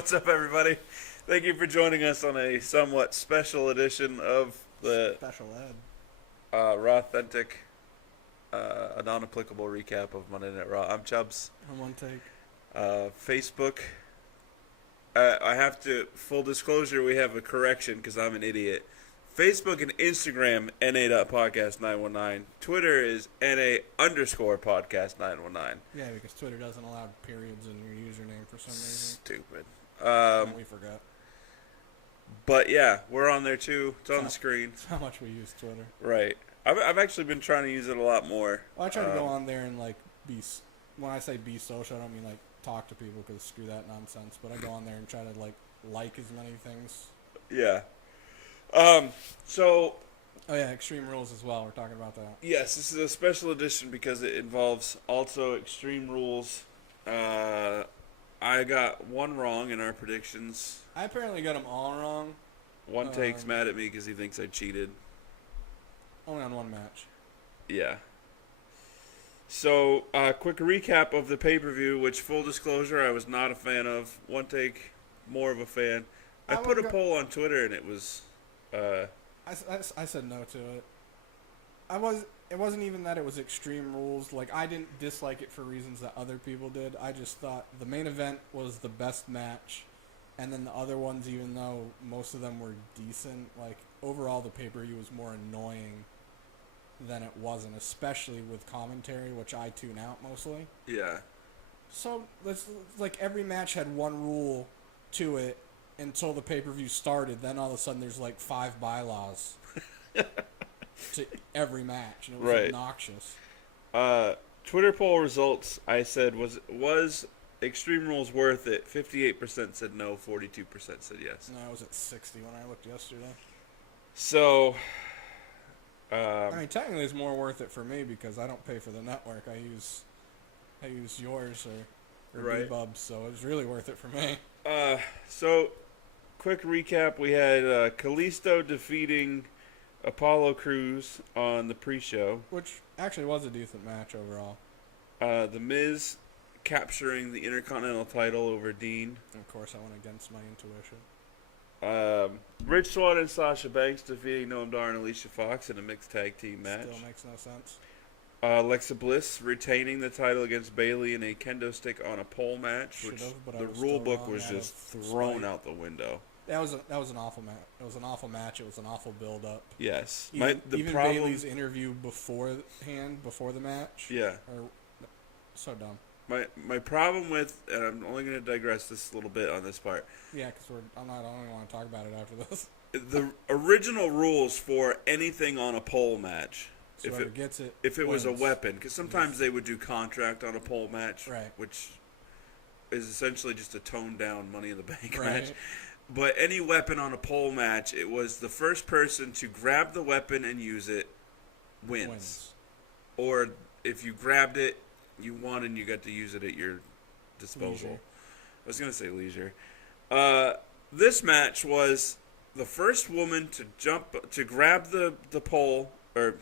What's up, everybody? Thank you for joining us on a somewhat special edition of the Special ed. Raw-Thentic, a non-applicable recap of Monday Night Raw. I'm Chubbs. On one take. Facebook. I have to, full disclosure, we have a correction because I'm an idiot. Facebook and Instagram, na.podcast919. Twitter is na_podcast919. Yeah, because Twitter doesn't allow periods in your username for some reason. Stupid. We forgot. But yeah, we're on there too. It's on the screen. That's how much we use Twitter. Right. I've actually been trying to use it a lot more. Well, I try to go on there and when I say be social, I don't mean talk to people because screw that nonsense. But I go on there and try to like as many things. Yeah. So. Oh yeah, Extreme Rules as well. We're talking about that. Yes, this is a special edition because it involves also Extreme Rules. I got one wrong in our predictions. I apparently got them all wrong. One take's mad at me because he thinks I cheated. Only on one match. Yeah. So, quick recap of the pay-per-view, which, full disclosure, I was not a fan of. One take, more of a fan. I put a poll on Twitter, and it was... I said no to it. It wasn't even that it was Extreme Rules. I didn't dislike it for reasons that other people did. I just thought the main event was the best match. And then the other ones, even though most of them were decent, overall the pay-per-view was more annoying than it wasn't, especially with commentary, which I tune out mostly. Yeah. So, every match had one rule to it until the pay-per-view started. Then all of a sudden there's 5 bylaws to every match, and it was obnoxious. Twitter poll results, I said, was Extreme Rules worth it? 58% said no, 42% said yes. No, I was at 60 when I looked yesterday. So, technically it's more worth it for me because I don't pay for the network. I use yours or Bebubs, so it's really worth it for me. So, quick recap. We had Kalisto defeating Apollo Crews on the pre-show. Which actually was a decent match overall. The Miz capturing the Intercontinental title over Dean. And of course, I went against my intuition. Rich Swann and Sasha Banks defeating Noam Dar and Alicia Fox in a mixed tag team match. Still makes no sense. Alexa Bliss retaining the title against Bayley in a kendo stick on a pole match, which the rule book was just thrown out the window. That was an awful match. It was an awful match. It was an awful build up. Yes. Even Bayley's interview before the match. Yeah. So dumb. My problem with, and I'm only going to digress this a little bit on this part. Yeah, because I don't even want to talk about it after this. The original rules for anything on a pole match, so if it gets it, if it was a weapon, because sometimes they would do contract on a pole match, right, which is essentially just a toned down Money in the Bank match. But any weapon on a pole match, it was the first person to grab the weapon and use it wins. Or if you grabbed it, you won and you got to use it at your disposal. Leisure. I was going to say leisure. This match was the first woman to grab the pole, or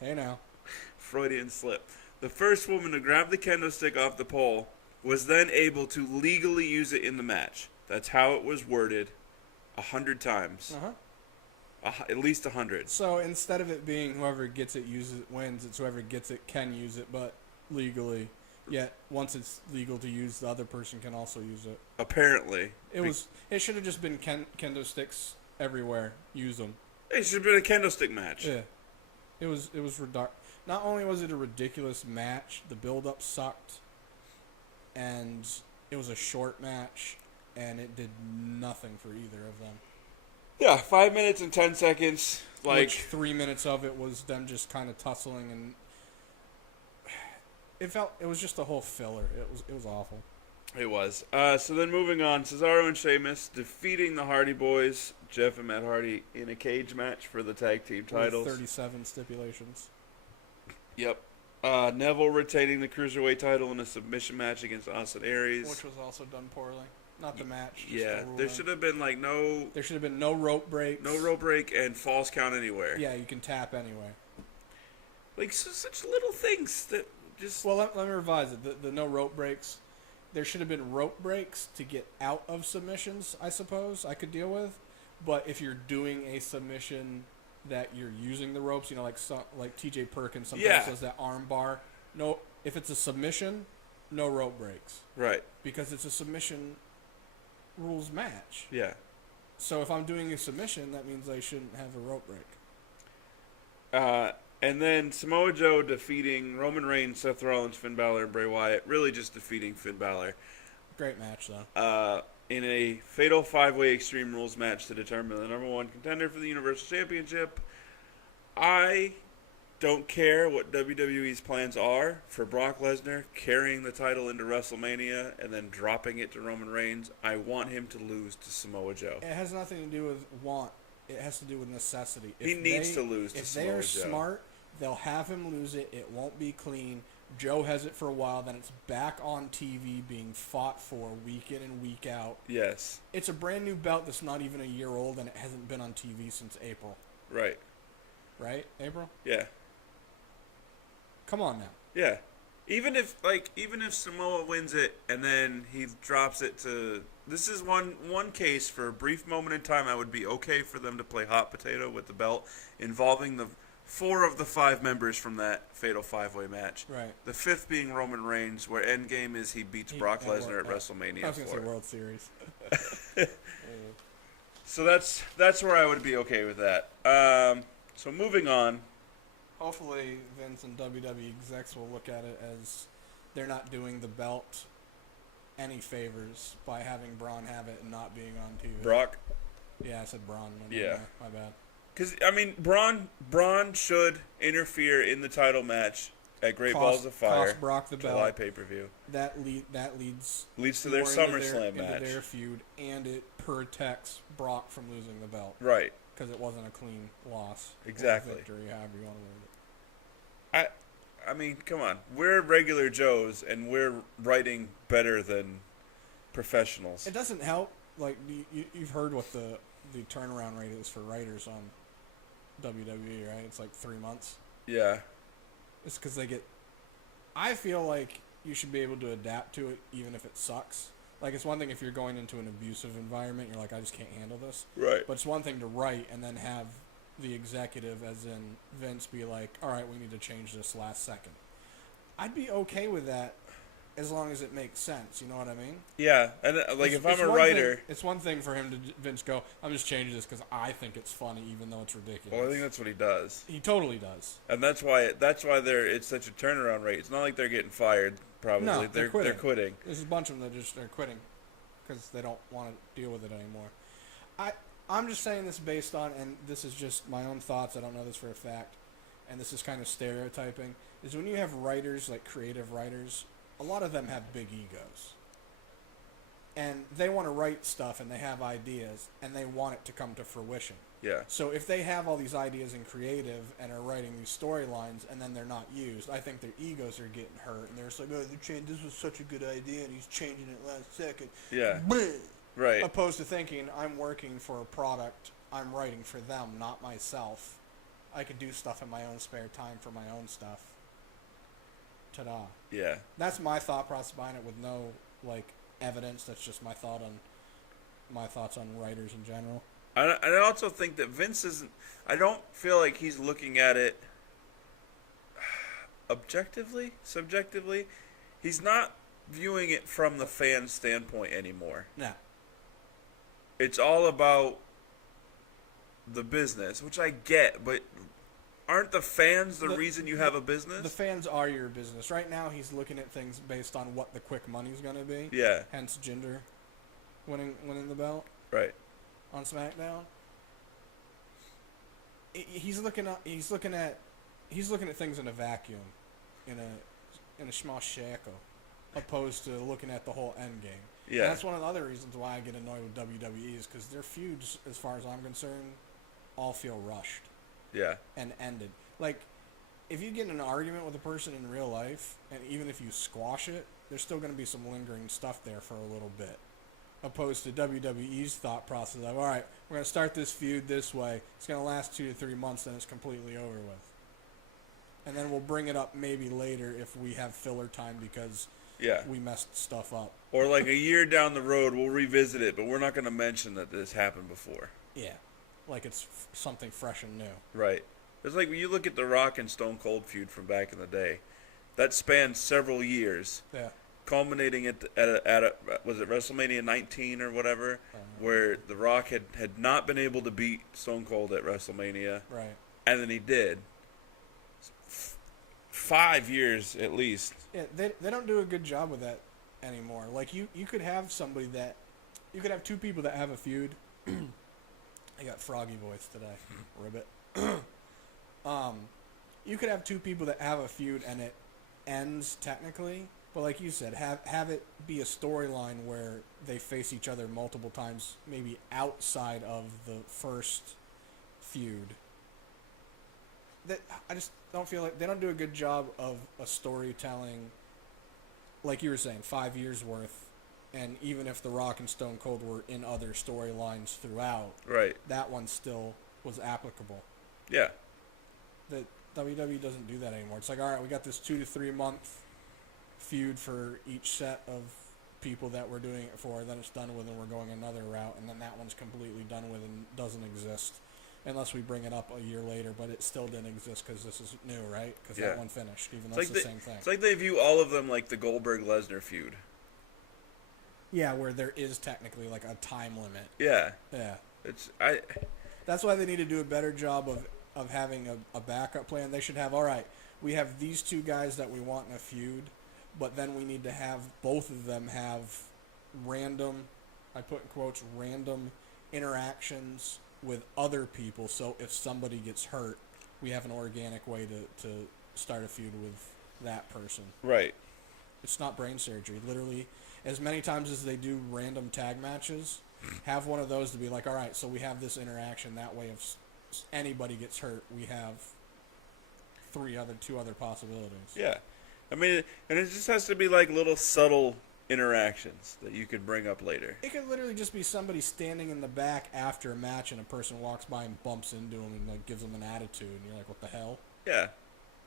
hey now, Freudian slip. The first woman to grab the kendo stick off the pole was then able to legally use it in the match. That's how it was worded 100 times. At least 100. So instead of it being whoever gets it wins, it's whoever gets it can use it, but legally. Yet once it's legal to use, the other person can also use it. Apparently, it should have just been kendo sticks everywhere. Use them. It should have been a kendo stick match. Yeah, it was Not only was it a ridiculous match, the build up sucked, and it was a short match, and it did nothing for either of them. Yeah, 5 minutes and 10 seconds. Which 3 minutes of it was them just kind of tussling, and it was just a whole filler. It was awful. It was. So then moving on, Cesaro and Sheamus defeating the Hardy Boys, Jeff and Matt Hardy, in a cage match for the tag team titles. With 37 stipulations. Yep. Neville retaining the Cruiserweight title in a submission match against Austin Aries. Which was also done poorly. Not the match. Yeah, there should have been no... There should have been no rope breaks. No rope break and false count anywhere. Yeah, you can tap anywhere. Such little things that just... Well, let me revise it. The no rope breaks, there should have been rope breaks to get out of submissions, I suppose, I could deal with. But if you're doing a submission that you're using the ropes, you know, like TJ Perkins sometimes does that arm bar. No, if it's a submission, no rope breaks. Right. Because it's a submission rules match. Yeah. So if I'm doing a submission, that means I shouldn't have a rope break. And then Samoa Joe defeating Roman Reigns, Seth Rollins, Finn Balor, and Bray Wyatt. Really just defeating Finn Balor. Great match, though. In a fatal 5-way Extreme Rules match to determine the number one contender for the Universal Championship. I don't care what WWE's plans are for Brock Lesnar carrying the title into WrestleMania and then dropping it to Roman Reigns. I want him to lose to Samoa Joe. It has nothing to do with want. It has to do with necessity. He needs to lose to Samoa Joe. If they are smart, they'll have him lose it. It won't be clean. Joe has it for a while, then it's back on TV being fought for week in and week out. Yes. It's a brand new belt that's not even a year old, and it hasn't been on TV since April. Right. Right? April? Yeah. Come on now. Yeah. Even if Samoa wins it and then he drops it to... This is one case for a brief moment in time I would be okay for them to play hot potato with the belt involving the 4 of the 5 members from that fatal 5-way match. Right. The 5th being Roman Reigns, where endgame is he beats Brock Lesnar at WrestleMania. I was going to say World Series. So that's where I would be okay with that. So moving on. Hopefully Vince and WWE execs will look at it as they're not doing the belt any favors by having Braun have it and not being on TV. Brock? Yeah, I said Braun. Yeah. My bad. Because, I mean, Braun should interfere in the title match at Great Balls of Fire. Cost Brock the July belt. pay-per-view. That leads to their SummerSlam match. Into their feud, and it protects Brock from losing the belt. Right. Because it wasn't a clean loss. Exactly. Or victory, however you want to word it. I mean, come on. We're regular Joes, and we're writing better than professionals. It doesn't help. Like, you've heard what the turnaround rate is for writers on WWE, right? It's like 3 months. Yeah. It's because they get... I feel like you should be able to adapt to it even if it sucks. Like, it's one thing if you're going into an abusive environment, you're like, I just can't handle this. Right. But it's one thing to write and then have the executive, as in Vince, be like, all right, we need to change this last second. I'd be okay with that as long as it makes sense. You know what I mean? Yeah. And, if I'm a writer... It's one thing for him to, Vince, go, I'm just changing this because I think it's funny, even though it's ridiculous. Well, I think that's what he does. He totally does. And that's why it's such a turnaround rate. It's not like they're getting fired, probably. No, they're quitting. There's a bunch of them that are quitting because they don't want to deal with it anymore. I'm just saying this based on, and this is just my own thoughts, I don't know this for a fact, and this is kind of stereotyping, is when you have writers, like creative writers, a lot of them have big egos. And they want to write stuff, and they have ideas, and they want it to come to fruition. Yeah. So if they have all these ideas in creative and are writing these storylines, and then they're not used, I think their egos are getting hurt, and they're just like, oh, this was such a good idea, and he's changing it last second. Yeah. Bleh. Right. Opposed to thinking, I'm working for a product, I'm writing for them, not myself. I could do stuff in my own spare time for my own stuff. Ta-da. Yeah. That's my thought process behind it with no, evidence. That's just my thoughts on writers in general. I also think that Vince isn't... I don't feel like he's looking at it objectively, subjectively. He's not viewing it from the fan standpoint anymore. No. It's all about the business, which I get, but aren't the fans the reason you have a business? The fans are your business. Right now, he's looking at things based on what the quick money's going to be. Yeah. Hence, Jinder winning the belt. Right. On SmackDown. He's looking at things in a vacuum, in a small shackle, opposed to looking at the whole end game. Yeah. And that's one of the other reasons why I get annoyed with WWE is because their feuds, as far as I'm concerned, all feel rushed. Yeah. And ended. Like, if you get in an argument with a person in real life, and even if you squash it, there's still going to be some lingering stuff there for a little bit. Opposed to WWE's thought process of, all right, we're going to start this feud this way. It's going to last 2 to 3 months, then it's completely over with. And then we'll bring it up maybe later if we have filler time because Yeah. we messed stuff up. Or like a year down the road, we'll revisit it, but we're not going to mention that this happened before. Yeah, like it's something fresh and new. Right. It's like when you look at the Rock and Stone Cold feud from back in the day, that spanned several years. Yeah. Culminating at was it WrestleMania 19 or whatever, where The Rock had not been able to beat Stone Cold at WrestleMania. Right. And then he did. 5 years at least. Yeah, they don't do a good job with that anymore. Like you could have somebody that you could have two people that have a feud. I got froggy voice today. Ribbit. You could have two people that have a feud and it ends technically, but like you said, have it be a storyline where they face each other multiple times, maybe outside of the first feud. That I just don't feel like they don't do a good job of a storytelling. Like you were saying, 5 years worth, and even if The Rock and Stone Cold were in other storylines throughout, right, that one still was applicable. Yeah. That WWE doesn't do that anymore. It's like, all right, we got this 2 to 3 month feud for each set of people that we're doing it for, then it's done with and we're going another route, and then that one's completely done with and doesn't exist unless we bring it up a year later, but it still didn't exist because this is new, right? Because that one finished, even though it's the same thing. It's like they view all of them like the Goldberg-Lesnar feud. Yeah, where there is technically like a time limit. Yeah. Yeah. That's why they need to do a better job of having a backup plan. They should have, all right, we have these two guys that we want in a feud, but then we need to have both of them have random, I put in quotes, random interactions with other people, so if somebody gets hurt, we have an organic way to start a feud with that person. Right. It's not brain surgery. Literally, as many times as they do random tag matches, have one of those to be like, all right, so we have this interaction. That way, if anybody gets hurt, we have two other possibilities. Yeah. I mean, and it just has to be like little subtle interactions that you could bring up later. It could literally just be somebody standing in the back after a match and a person walks by and bumps into him and like gives them an attitude, and you're like, what the hell? Yeah.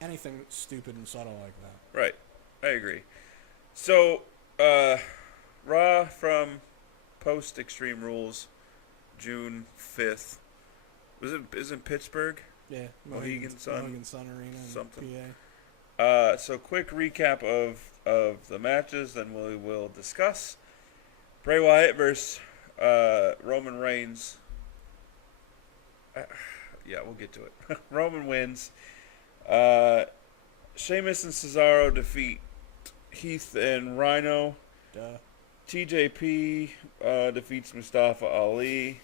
Anything stupid and subtle like that. Right. I agree. So, Raw from post Extreme Rules, June 5th. Is it Pittsburgh? Yeah. Mohegan Sun Arena in something. PA. So quick recap of the matches, then we will discuss. Bray Wyatt versus Roman Reigns. Yeah, we'll get to it. Roman wins. Sheamus and Cesaro defeat Heath and Rhino. Duh. TJP defeats Mustafa Ali.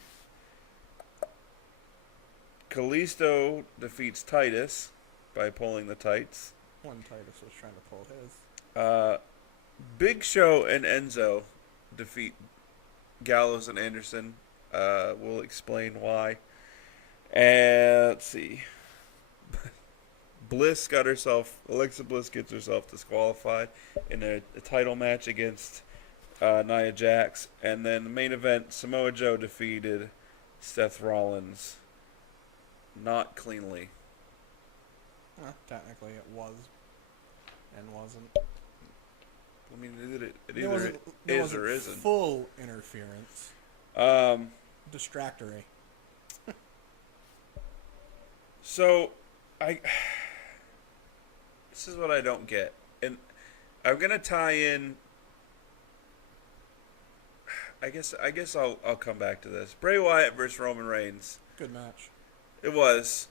Kalisto defeats Titus by pulling the tights. One Titus was trying to pull his. Big Show and Enzo defeat Gallows and Anderson. We'll explain why. And let's see. Alexa Bliss gets herself disqualified in a title match against Nia Jax. And then the main event, Samoa Joe defeated Seth Rollins. Not cleanly. Technically it was and wasn't. I mean, it either is or isn't. Full interference. Distractory. So, this is what I don't get. And I'm going to tie in, I guess I'll come back to this. Bray Wyatt versus Roman Reigns. Good match. It was.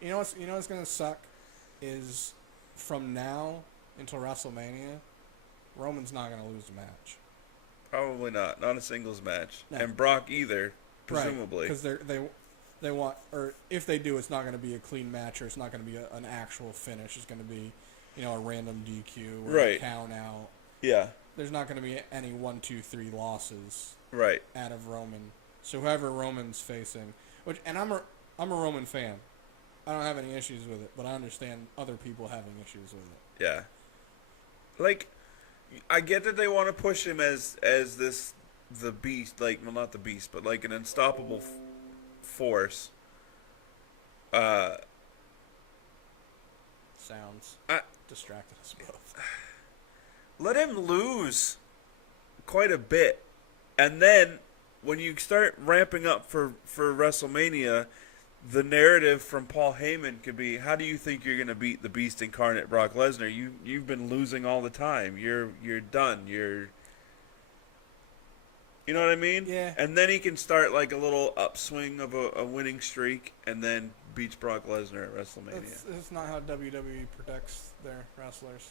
You know what's gonna suck is from now until WrestleMania, Roman's not gonna lose the match. Probably not. Not a singles match. No. And Brock either, presumably. Because they want, or if they do, it's not gonna be a clean match, or it's not gonna be an actual finish. It's gonna be, a random DQ or a count out. Yeah. There's not gonna be any 1, 2, 3 losses. Right. Out of Roman. So whoever Roman's facing, and I'm a Roman fan. I don't have any issues with it, but I understand other people having issues with it. Yeah. Like, I get that they want to push him as the beast, like, well, not the beast, but like an unstoppable force. sounds distracted us both. Let him lose quite a bit. And then when you start ramping up for WrestleMania, the narrative from Paul Heyman could be, how do you think you're going to beat the Beast Incarnate Brock Lesnar? You've been losing all the time. You're done. You know what I mean? Yeah. And then he can start like a little upswing of a winning streak and then beats Brock Lesnar at WrestleMania. That's not how WWE protects their wrestlers.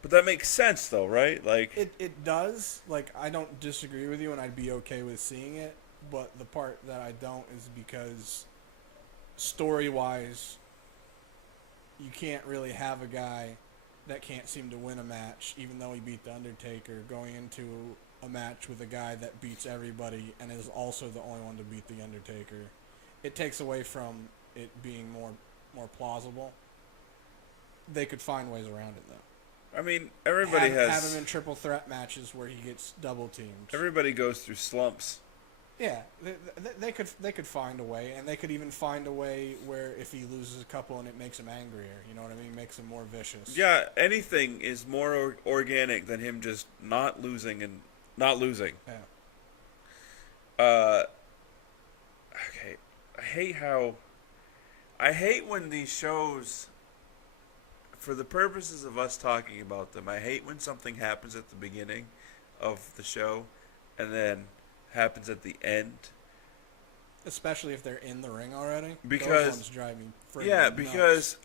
But that makes sense though, right? Like it does. Like, I don't disagree with you and I'd be okay with seeing it, but the part that I don't is because story-wise, you can't really have a guy that can't seem to win a match, even though he beat The Undertaker, going into a match with a guy that beats everybody and is also the only one to beat The Undertaker. It takes away from it being more plausible. They could find ways around it, though. I mean, everybody have him in triple threat matches where he gets double teamed. Everybody goes through slumps. Yeah, they could find a way, and they could even find a way where if he loses a couple and it makes him angrier, you know what I mean, makes him more vicious. Yeah, anything is more organic than him just not losing and not losing. Yeah. Okay, I hate when these shows, for the purposes of us talking about them, I hate when something happens at the beginning of the show and then happens at the end. Especially if they're in the ring already. Because those ones drive me freaking nuts. Because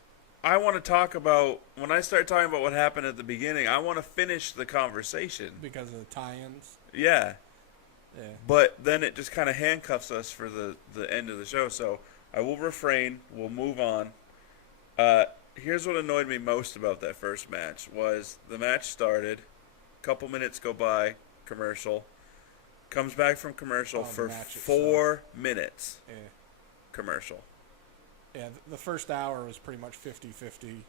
I want to talk about, when I start talking about what happened at the beginning, I want to finish the conversation. Because of the tie-ins. Yeah. Yeah. But then it just kind of handcuffs us for the end of the show. So I will refrain. We'll move on. Here's what annoyed me most about that first match was the match started, a couple minutes go by, commercial. Comes back from commercial for 4 minutes. Yeah. Commercial. Yeah, the first hour was pretty much 50-50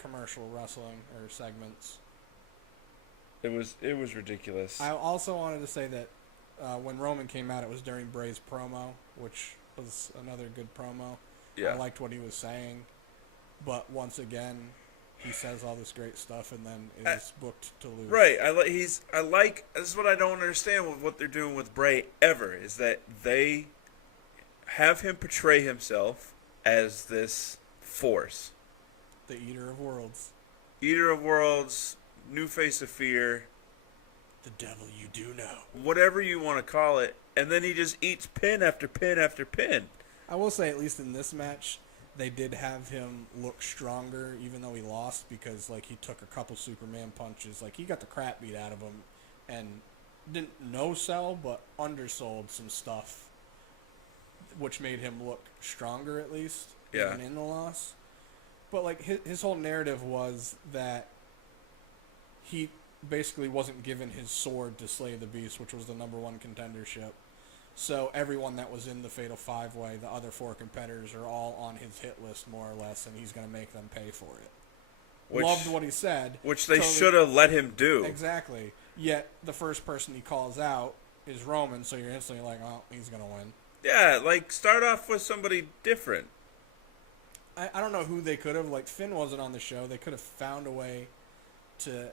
commercial wrestling or segments. It was ridiculous. I also wanted to say that when Roman came out, it was during Bray's promo, which was another good promo. Yeah. I liked what he was saying. But once again, he says all this great stuff and then is booked to lose. Right. This is what I don't understand with what they're doing with Bray ever, is that they have him portray himself as this force. The Eater of Worlds. Eater of Worlds, new face of fear. The devil you do know. Whatever you want to call it. And then he just eats pin after pin after pin. I will say, at least in this match, they did have him look stronger, even though he lost, because like he took a couple Superman punches. Like he got the crap beat out of him, and didn't no-sell, but undersold some stuff, which made him look stronger at least, even in the loss. But like his whole narrative was that he basically wasn't given his sword to slay the beast, which was the number one contendership. So everyone that was in the Fatal 5-Way, the other 4 competitors, are all on his hit list, more or less, and he's going to make them pay for it. Loved what he said. Which they should have let him do. Exactly. Yet the first person he calls out is Roman, so you're instantly like, oh, he's going to win. Yeah, like, start off with somebody different. I don't know who they could have. Like, Finn wasn't on the show. They could have found a way to...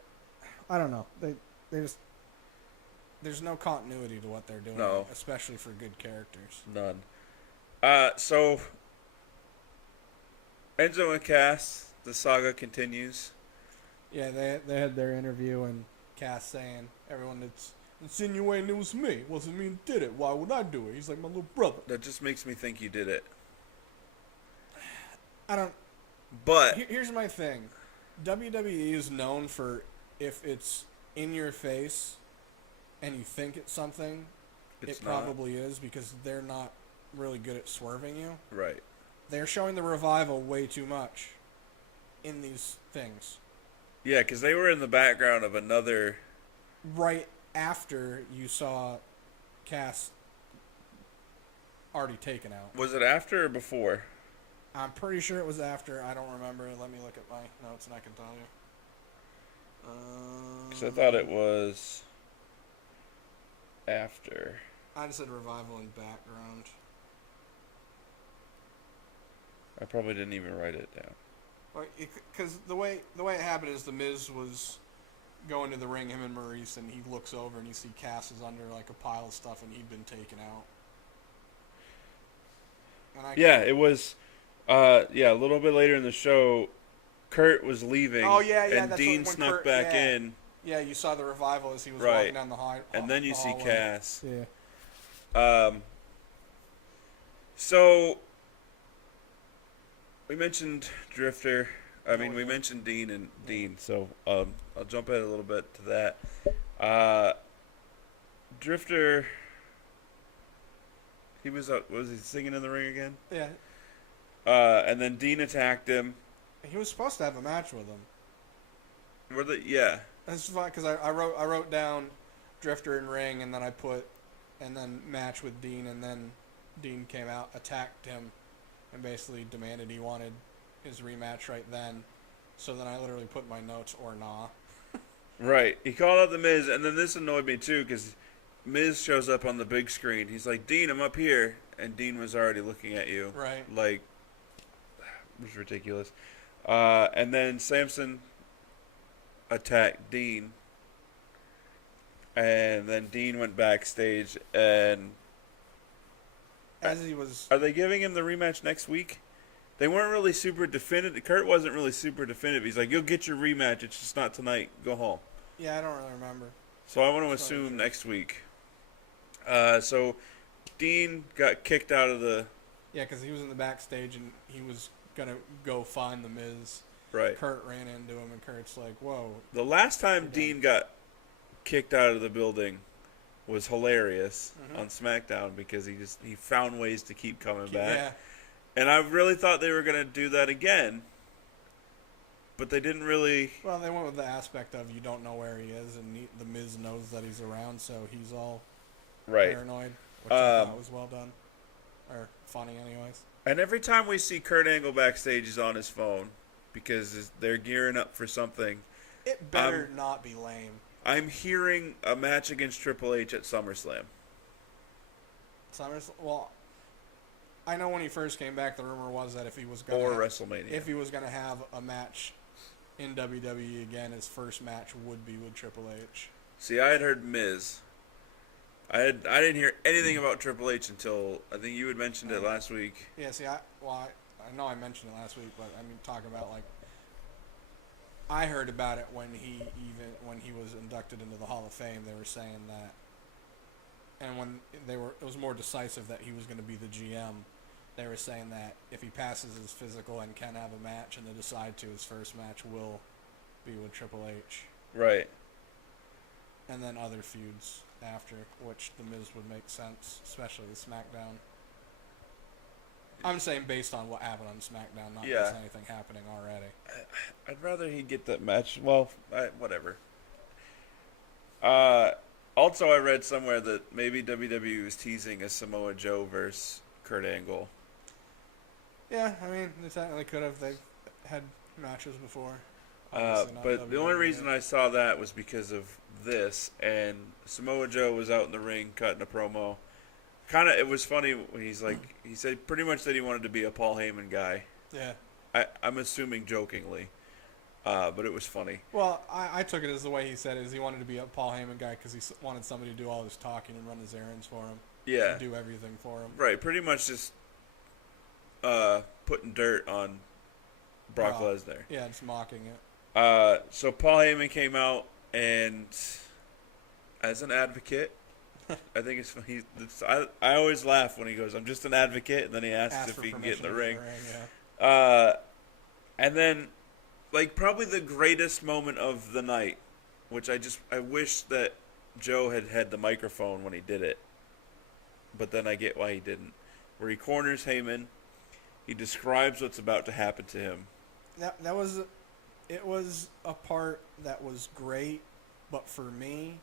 I don't know. They just... There's no continuity to what they're doing, especially for good characters. None. So, Enzo and Cass, the saga continues. Yeah, they had their interview, and Cass saying, everyone that's insinuating it was me. It wasn't me who did it. Why would I do it? He's like my little brother. That just makes me think you did it. I don't... But... Here's my thing. WWE is known for, if it's in your face... and you think it's something, it probably is, because they're not really good at swerving you. Right. They're showing the Revival way too much in these things. Yeah, because they were in the background of another... Right after you saw Cass already taken out. Was it after or before? I'm pretty sure it was after. I don't remember. Let me look at my notes and I can tell you. Because I thought it was... after. I just said Revival in background. I probably didn't even write it down. Because the way it happened is the Miz was going to the ring, him and Maurice, and he looks over and you see Cass is under like a pile of stuff and he'd been taken out. Yeah, it was. A little bit later in the show, Kurt was leaving. Oh yeah, and that's Dean when snuck Kurt, back in. Yeah, you saw the revival as he was walking down the hall. And then you see hallway. Cass. Yeah. So we mentioned Drifter. We mentioned Dean and Dean. So I'll jump ahead a little bit to that. Drifter. He was he singing in the ring again? Yeah. And then Dean attacked him. He was supposed to have a match with him. Yeah. That's fine because I wrote down Drifter and ring, and then and then match with Dean, and then Dean came out, attacked him, and basically demanded he wanted his rematch right then. So then I literally put in my notes, or nah. Right. He called out the Miz, and then this annoyed me too because Miz shows up on the big screen. He's like, Dean, I'm up here. And Dean was already looking at you. Right. Like, it was ridiculous. And then Samson attacked Dean. And then Dean went backstage and... As he was... Are they giving him the rematch next week? They weren't really super definitive. Kurt wasn't really super definitive. He's like, you'll get your rematch. It's just not tonight. Go home. Yeah, I don't really remember. So I want to assume next week. So Dean got kicked out of the... Yeah, because he was in the backstage and he was going to go find the Miz. Right. Kurt ran into him and Kurt's like, whoa. The last time Dean got kicked out of the building was hilarious on SmackDown because he found ways to keep coming back. Yeah. And I really thought they were going to do that again. But they didn't really... Well, they went with the aspect of you don't know where he is, and the Miz knows that he's around, so he's all paranoid, which I thought was well done. Or funny, anyways. And every time we see Kurt Angle backstage, he's on his phone because they're gearing up for something. It better not be lame. I'm hearing a match against Triple H at SummerSlam. Well, I know when he first came back, the rumor was that if he was going WrestleMania, if he was going to have a match in WWE again, his first match would be with Triple H. See, I had heard Miz. I didn't hear anything about Triple H until I think you had mentioned it last week. Yeah, see, I know I mentioned it last week, but I mean, talk about like I heard about it when he was inducted into the Hall of Fame. They were saying that, and when it was more decisive that he was going to be the GM. They were saying that if he passes his physical and can have a match and they decide to, his first match will be with Triple H. Right. And then other feuds after, which The Miz would make sense, especially with SmackDown. I'm saying based on what happened on SmackDown, not based on anything happening already. I'd rather he get that match. Well, whatever. Also, I read somewhere that maybe WWE was teasing a Samoa Joe versus Kurt Angle. Yeah, I mean, they technically could have. They've had matches before. But the only reason I saw that was because of this, and Samoa Joe was out in the ring cutting a promo. It was funny when he said pretty much that he wanted to be a Paul Heyman guy. Yeah. I'm assuming jokingly, but it was funny. Well, I took it as the way he said it, is he wanted to be a Paul Heyman guy because he wanted somebody to do all his talking and run his errands for him. Yeah. Do everything for him. Right, pretty much just putting dirt on Brock Lesnar. Yeah, just mocking it. So Paul Heyman came out and, as an advocate, I think I always laugh when he goes, "I'm just an advocate," and then he asks if he can get in the ring. Yeah. And then, like, probably the greatest moment of the night, which I wish that Joe had the microphone when he did it, but then I get why he didn't. Where he corners Heyman, he describes what's about to happen to him. It was a part that was great, but for me,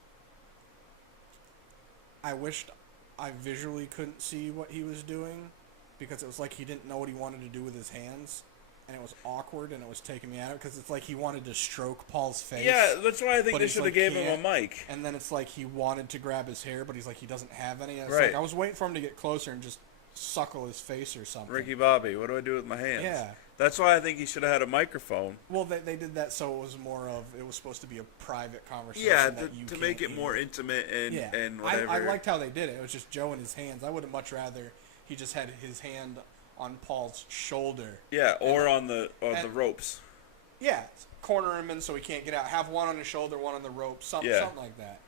I wished I visually couldn't see what he was doing because it was like he didn't know what he wanted to do with his hands, and it was awkward, and it was taking me out of it because it's like he wanted to stroke Paul's face. Yeah, that's why I think they should have gave him a mic. And then it's like he wanted to grab his hair, but he's like he doesn't have any. And right. Like I was waiting for him to get closer and just suckle his face or something. Ricky Bobby, what do I do with my hands? Yeah. That's why I think he should have had a microphone. Well, they did that so it was more of, it was supposed to be a private conversation. Yeah, that you to make it can't more hear. intimate and, Yeah. and whatever. I liked how they did it. It was just Joe in his hands. I would have much rather he just had his hand on Paul's shoulder. Yeah, or on the ropes. Yeah, corner him in so he can't get out. Have one on his shoulder, one on the rope, something like that.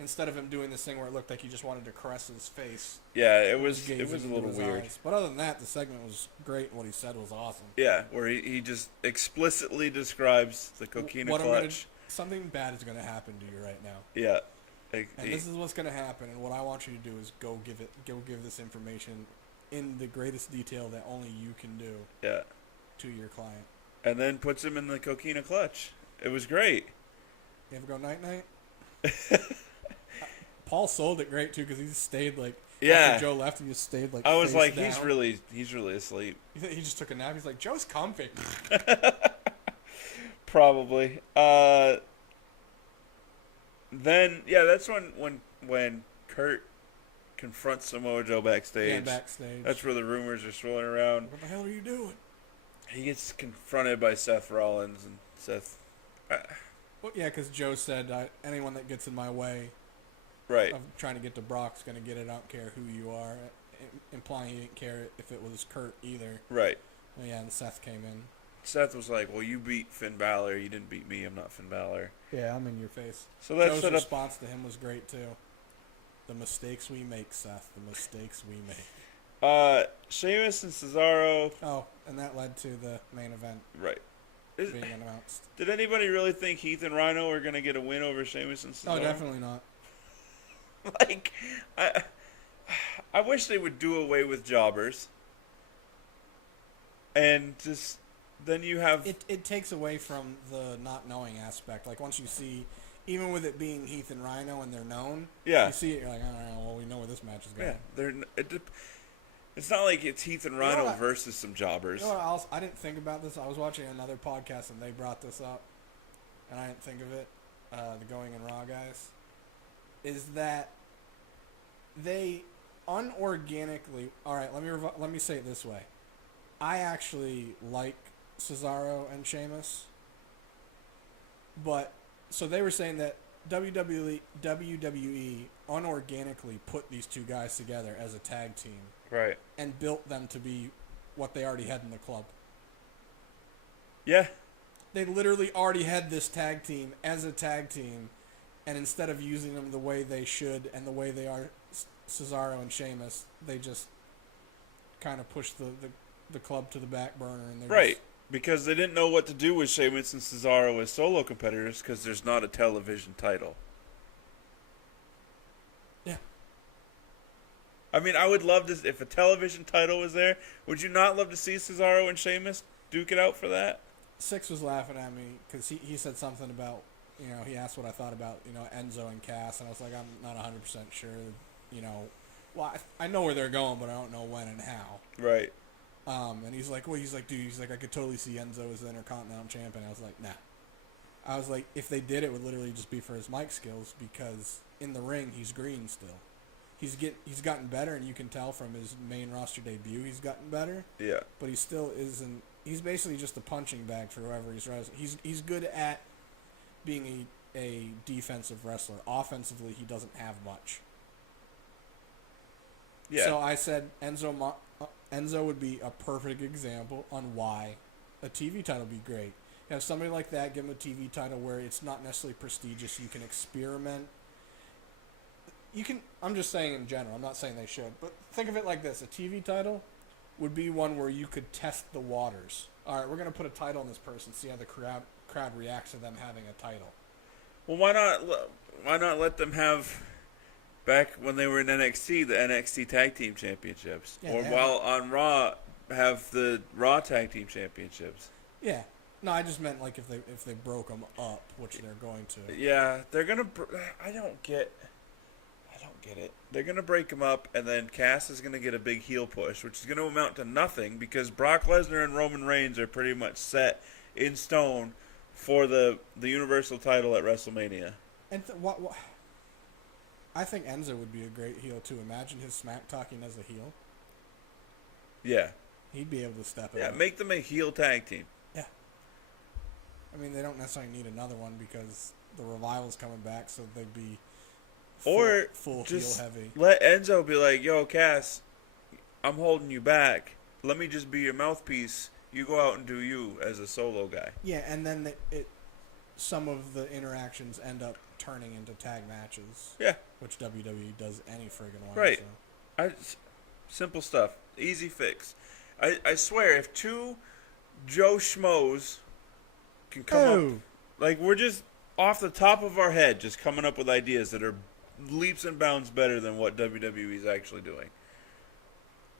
Instead of him doing this thing where it looked like he just wanted to caress his face. Yeah, it was a little weird. Eyes. But other than that, the segment was great. What he said was awesome. Yeah, where he just explicitly describes the coquina clutch. Something bad is going to happen to you right now. Yeah. And this is what's going to happen. And what I want you to do is go give this information in the greatest detail that only you can do. Yeah. To your client. And then puts him in the coquina clutch. It was great. You ever go night-night? Paul sold it great too because he stayed after Joe left, he just stayed I was like, down. he's really asleep. He just took a nap. He's like, Joe's comfy. Probably. Then that's when Kurt confronts Samoa Joe backstage. Yeah, backstage. That's where the rumors are swirling around. What the hell are you doing? He gets confronted by Seth Rollins, and Seth. Well, yeah, because Joe said anyone that gets in my way. Right. Of trying to get to Brock's going to get it. I don't care who you are. Implying he didn't care if it was Kurt either. Right. Well, yeah, and Seth came in. Seth was like, well, you beat Finn Balor. You didn't beat me. I'm not Finn Balor. Yeah, I'm in your face. So that's Joe's response to him was great, too. The mistakes we make, Seth. The mistakes we make. Sheamus and Cesaro. Oh, and that led to the main event. Right. Being announced. Did anybody really think Heath and Rhino were going to get a win over Sheamus and Cesaro? Oh, definitely not. Like, I wish they would do away with jobbers. And just, then you have... It takes away from the not knowing aspect. Like, once you see, even with it being Heath and Rhino and they're known, you see it, you're like, oh, well, we know where this match is going. Yeah, it's not like it's Heath and Rhino versus some jobbers. You know what else? I didn't think about this. I was watching another podcast and they brought this up, and I didn't think of it. The Going in Raw guys. Is that they unorganically... Alright, let me say it this way. I actually like Cesaro and Sheamus. But, so they were saying that WWE unorganically put these two guys together as a tag team. Right. And built them to be what they already had in the club. Yeah. They literally already had this tag team as a tag team, and instead of using them the way they should and the way they are, Cesaro and Sheamus, they just kind of pushed the club to the back burner. And right. Because they didn't know what to do with Sheamus and Cesaro as solo competitors because there's not a television title. Yeah. I mean, I would love to, if a television title was there, would you not love to see Cesaro and Sheamus duke it out for that? Six was laughing at me because he said something about, he asked what I thought about, Enzo and Cass, and I was like, I'm not 100% sure, well, I know where they're going, but I don't know when and how. Right. And he's like, I could totally see Enzo as the Intercontinental Champion. I was like, nah. I was like, if they did, it would literally just be for his mic skills because in the ring, he's green still. He's gotten better, and you can tell from his main roster debut he's gotten better. Yeah. But he still isn't. He's basically just a punching bag for whoever he's wrestling. He's good at being a defensive wrestler. Offensively, he doesn't have much. Yeah. So I said Enzo would be a perfect example on why a TV title would be great. You have somebody like that, give him a TV title where it's not necessarily prestigious. You can experiment. I'm just saying in general. I'm not saying they should. But think of it like this. A TV title would be one where you could test the waters. All right, we're going to put a title on this person, see how the crowd reacts to them having a title. Well, why not let them have, back when they were in NXT, the NXT Tag Team Championships? Yeah, or while on Raw, have the Raw Tag Team Championships? Yeah. No, I just meant like if they broke them up, which they're going to. Yeah, they're going to... I don't get it. They're going to break them up, and then Cass is going to get a big heel push, which is going to amount to nothing because Brock Lesnar and Roman Reigns are pretty much set in stone for the Universal title at WrestleMania. And what? I think Enzo would be a great heel, too. Imagine his smack talking as a heel. Yeah. He'd be able to step it Yeah, up. make them a heel tag team. Yeah. I mean, they don't necessarily need another one because the Revival's coming back, so they'd be full just heel heavy. let Enzo be like, yo, Cass, I'm holding you back. Let me just be your mouthpiece. You go out and do you as a solo guy. Yeah, and then some of the interactions end up turning into tag matches. Yeah. Which WWE does any friggin' way. Right. So. Simple stuff. Easy fix. I swear, if two Joe Schmoes can come up, like, we're just off the top of our head just coming up with ideas that are leaps and bounds better than what WWE is actually doing.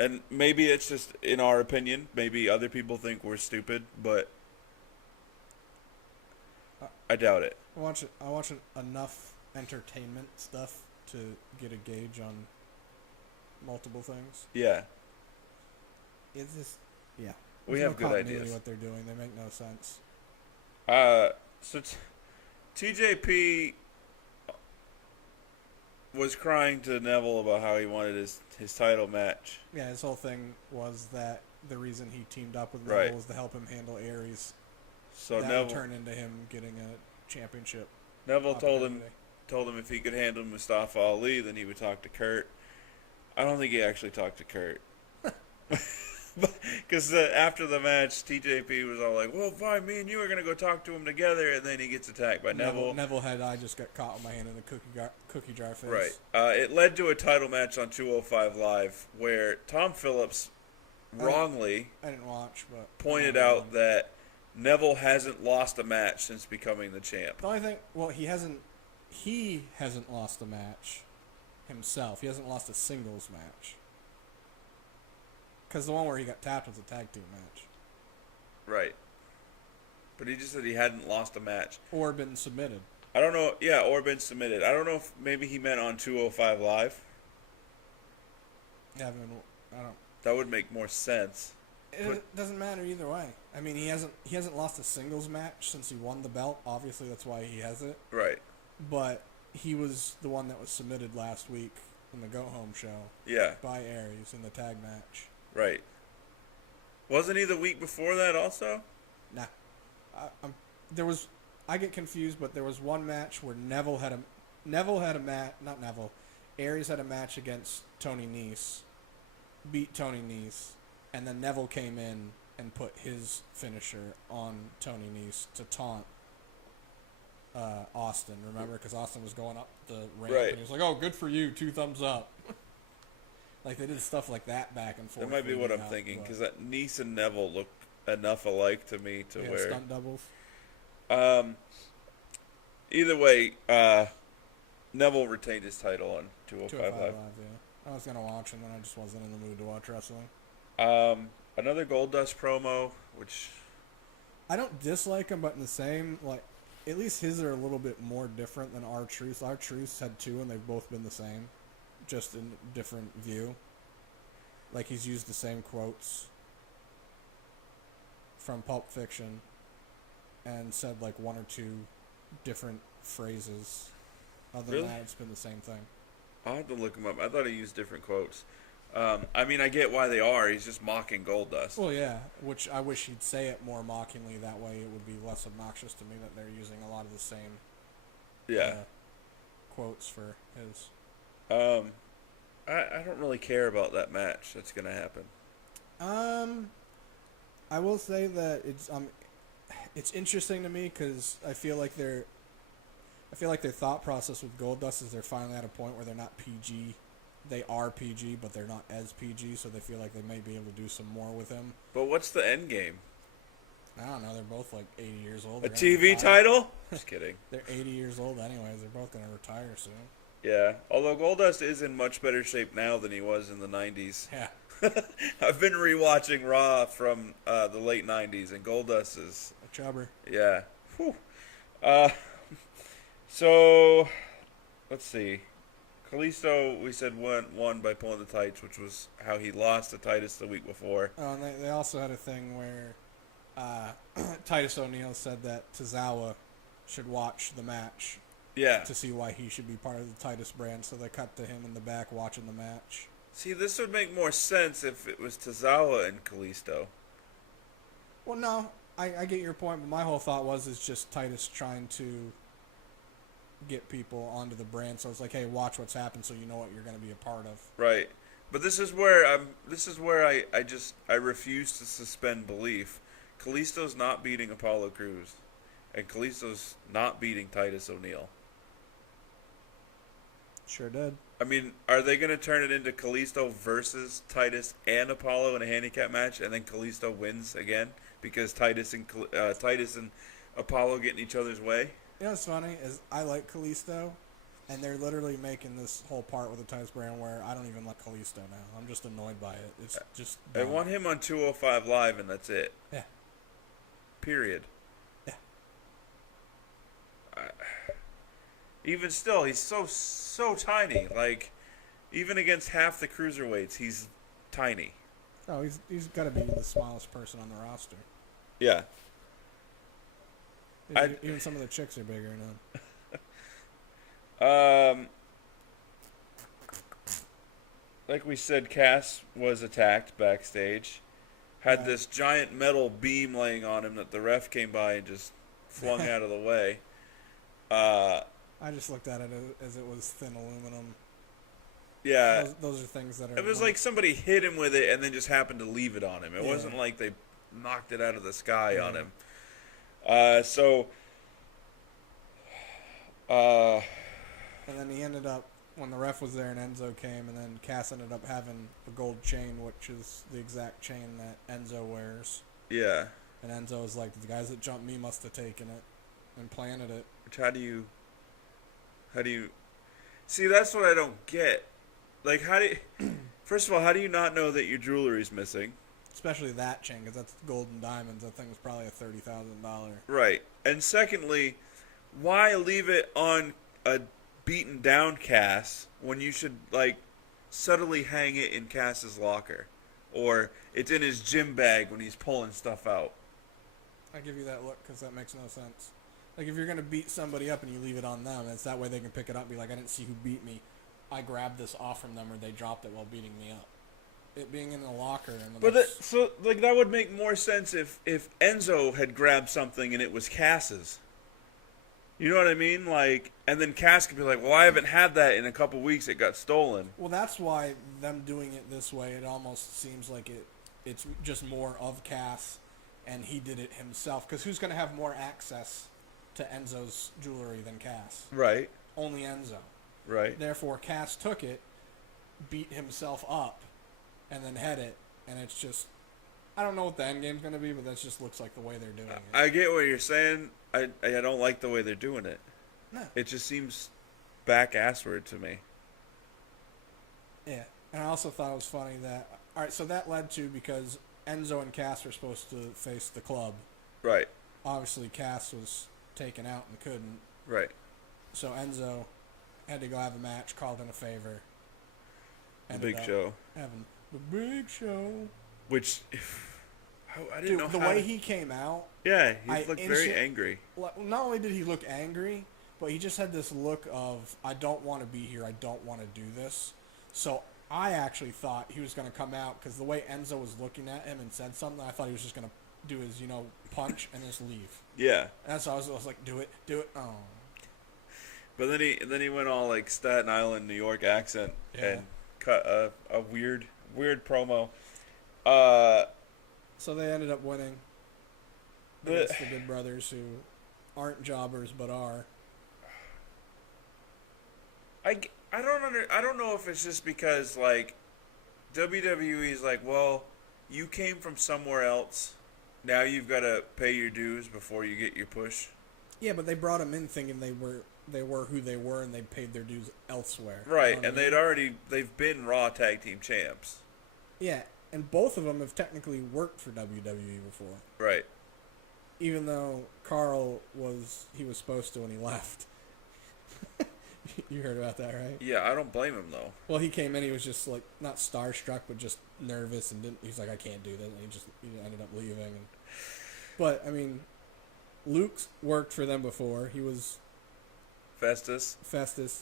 And maybe it's just in our opinion. Maybe other people think we're stupid, but I doubt it. I watch enough entertainment stuff to get a gauge on multiple things. Yeah. It's just, yeah. We have good ideas. What they're doing, they make no sense. So TJP was crying to Neville about how he wanted his title match. Yeah, his whole thing was that the reason he teamed up with Neville was to help him handle Aries. So that Neville would turn into him getting a championship. Neville told him if he could handle Mustafa Ali, then he would talk to Kurt. I don't think he actually talked to Kurt. Because after the match, TJP was all like, well, fine, me and you are going to go talk to him together, and then he gets attacked by Neville. I just got caught with my hand in the cookie jar face. Right. It led to a title match on 205 Live where Tom Phillips wrongly I didn't watch, but pointed out that Neville hasn't lost a match since becoming the champ. The only thing, well, he hasn't lost a match himself. He hasn't lost a singles match. Because the one where he got tapped was a tag team match. Right. But he just said he hadn't lost a match. Or been submitted. I don't know. Yeah, or been submitted. I don't know if maybe he meant on 205 Live. Yeah, that would make more sense. It doesn't matter either way. I mean, he hasn't lost a singles match since he won the belt. Obviously, that's why he has it. Right. But he was the one that was submitted last week in the Go Home show. Yeah. By Aries in the tag match. Right. Wasn't he the week before that also? Nah. I get confused, but there was one match where Aries had a match against Tony Nese, beat Tony Nese, and then Neville came in and put his finisher on Tony Nese to taunt Austin. Remember, because Austin was going up the ramp, and he was like, "Oh, good for you, 2 thumbs up." Like, they did stuff like that back and forth. That might be what I'm thinking, because that Nese and Neville look enough alike to me to where... stunt doubles. Either way, Neville retained his title on 205 Live. Yeah. I was going to watch, and then I just wasn't in the mood to watch wrestling. Another Goldust promo, which... I don't dislike him, but in the same, like, at least his are a little bit more different than R-Truth. R-Truth's had 2, and they've both been the same. Just in different view. Like, he's used the same quotes from Pulp Fiction and said, like, 1 or 2 different phrases. Other than that, it's been the same thing. I'll have to look him up. I thought he used different quotes. I mean, I get why they are. He's just mocking Goldust. Well, yeah, which I wish he'd say it more mockingly. That way it would be less obnoxious to me that they're using a lot of the same quotes for his... I don't really care about that match that's going to happen. I will say that it's interesting to me because I feel like their thought process with Goldust is they're finally at a point where they're not PG. They are PG, but they're not as PG, so they feel like they may be able to do some more with him. But what's the end game? I don't know. They're both like 80 years old. A TV title? Just kidding. They're 80 years old anyways. They're both going to retire soon. Yeah, although Goldust is in much better shape now than he was in the 90s. Yeah. I've been rewatching Raw from the late 90s, and Goldust is... a chubber. Yeah. Whew. So, let's see. Kalisto, we said, won by pulling the tights, which was how he lost to Titus the week before. Oh, and they also had a thing where Titus O'Neil said that Tozawa should watch the match. Yeah. To see why he should be part of the Titus brand, so they cut to him in the back watching the match. See, this would make more sense if it was Tozawa and Kalisto. Well, no, I get your point, but my whole thought was it's just Titus trying to get people onto the brand. So it's like, hey, watch what's happened, so you know what you're going to be a part of. Right. But this is where I refuse to suspend belief. Kalisto's not beating Apollo Crews, and Kalisto's not beating Titus O'Neil. Sure did. I mean, are they going to turn it into Kalisto versus Titus and Apollo in a handicap match, and then Kalisto wins again because Titus and Apollo get in each other's way? You know what's funny is I like Kalisto, and they're literally making this whole part with the Titus brand where I don't even like Kalisto now. I'm just annoyed by it. It's just I want him on 205 Live, and that's it. Yeah. Period. Yeah. Even still, he's so tiny. Like, even against half the cruiserweights, he's tiny. Oh, he's got to be the smallest person on the roster. Yeah. Even some of the chicks are bigger now. Like we said, Cass was attacked backstage. Had this giant metal beam laying on him that the ref came by and just flung out of the way. I just looked at it as it was thin aluminum. Yeah. Those are things that are... It was like somebody hit him with it and then just happened to leave it on him. It wasn't like they knocked it out of the sky on him. And then he ended up, when the ref was there and Enzo came, and then Cass ended up having the gold chain, which is the exact chain that Enzo wears. Yeah. And Enzo was like, the guys that jumped me must have taken it and planted it. Which how do you see? That's what I don't get. Like, first of all, how do you not know that your jewelry's missing? Especially that chain, because that's gold and diamonds. That thing was probably a $30,000. Right. And secondly, why leave it on a beaten down Cass when you should, like, subtly hang it in Cass's locker? Or it's in his gym bag when he's pulling stuff out. I give you that look because that makes no sense. Like, if you're going to beat somebody up and you leave it on them, it's that way they can pick it up and be like, I didn't see who beat me. I grabbed this off from them, or they dropped it while beating me up. It being in the locker. And that would make more sense if Enzo had grabbed something and it was Cass's. You know what I mean? Like, and then Cass could be like, well, I haven't had that in a couple weeks. It got stolen. Well, that's why them doing it this way, it almost seems like it's just more of Cass, and he did it himself. Because who's going to have more access to Enzo's jewelry than Cass? Right. Only Enzo. Right. Therefore, Cass took it, beat himself up, and then had it, and it's just... I don't know what the end game's going to be, but that just looks like the way they're doing it. I get what you're saying. I don't like the way they're doing it. No. It just seems back-assward to me. Yeah. And I also thought it was funny that... Alright, so that led to, because Enzo and Cass were supposed to face the club. Right. Obviously, Cass was taken out and couldn't. Right. So Enzo had to go have a match, called in a favor. The Big Show. Having the Big Show. Which... I didn't know the way he came out. Yeah, he looked very angry. Not only did he look angry, but he just had this look of, I don't want to be here, I don't want to do this. So I actually thought he was going to come out, because the way Enzo was looking at him and said something, I thought he was just going to do his, punch and just leave. Yeah. And so I was like, do it. Oh. But then he went all like Staten Island, New York accent and cut a weird promo. So they ended up winning against the Good Brothers, who aren't jobbers but are. I don't know if it's just because like WWE's like, well, you came from somewhere else, now you've got to pay your dues before you get your push. Yeah, but they brought them in thinking they were who they were, and they paid their dues elsewhere. Right, and they've been Raw Tag Team Champs. Yeah. And both of them have technically worked for WWE before. Right. Even though Carl was supposed to when he left. You heard about that, right? Yeah, I don't blame him, though. Well, he came in, he was just, like, not starstruck, but just nervous, and he's like, I can't do this, and he ended up leaving. But, I mean, Luke's worked for them before. He was... Festus.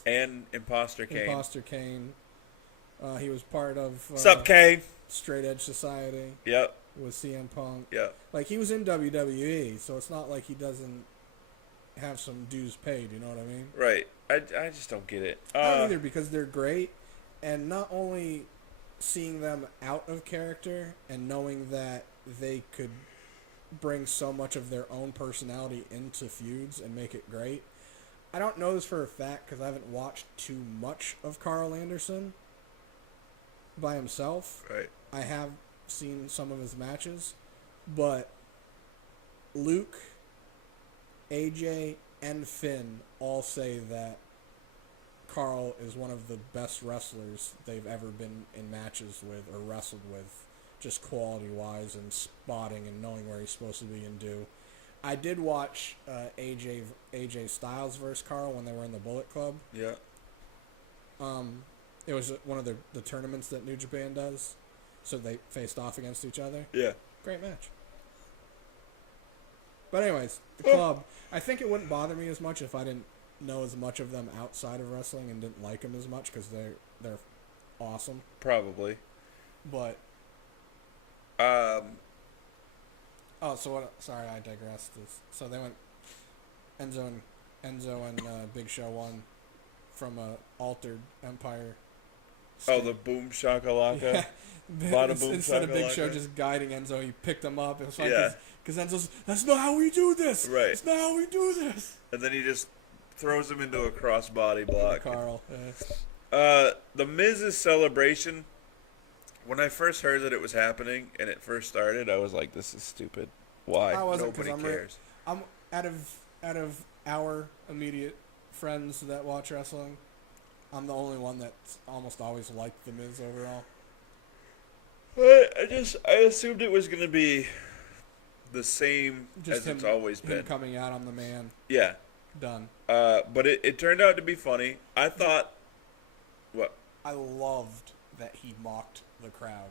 And Imposter Kane. He was part of Sup, K? Straight Edge Society. Yep. With CM Punk. Yep. Like, he was in WWE, so it's not like he doesn't have some dues paid, you know what I mean? Right. I just don't get it. I don't either, because they're great, and not only seeing them out of character and knowing that they could bring so much of their own personality into feuds and make it great. I don't know this for a fact because I haven't watched too much of Carl Anderson by himself. Right. I have seen some of his matches, but Luke, AJ, and Finn all say that Carl is one of the best wrestlers they've ever been in matches with or wrestled with, just quality-wise and spotting and knowing where he's supposed to be and do. I did watch AJ Styles versus Carl when they were in the Bullet Club. Yeah. It was one of the tournaments that New Japan does, so they faced off against each other. Yeah. Great match. But anyways, the club. I think it wouldn't bother me as much if I didn't know as much of them outside of wrestling and didn't like them as much because they're awesome. Probably. But so what? Sorry, I digressed. So they went Enzo and Big Show won from a altered Empire. Oh, the boom shakalaka. Yeah. Bada boom Instead of Big shakalaka. Show just guiding Enzo, he picked him up. It was like, Yeah. because Enzo's, that's not how we do this. Right. It's not how we do this. And then he just throws him into a crossbody block. Carl. The Miz's celebration. When I first heard that it was happening and it first started, I was like, "This is stupid. Why? I wasn't, Nobody cares." I'm out of our immediate friends that watch wrestling, I'm the only one that's almost always liked the Miz overall. I assumed it was gonna be the same Just as it's always been. Him coming out, I'm the man. Yeah. Done. But it turned out to be funny. I thought, what? I loved that he mocked the crowd.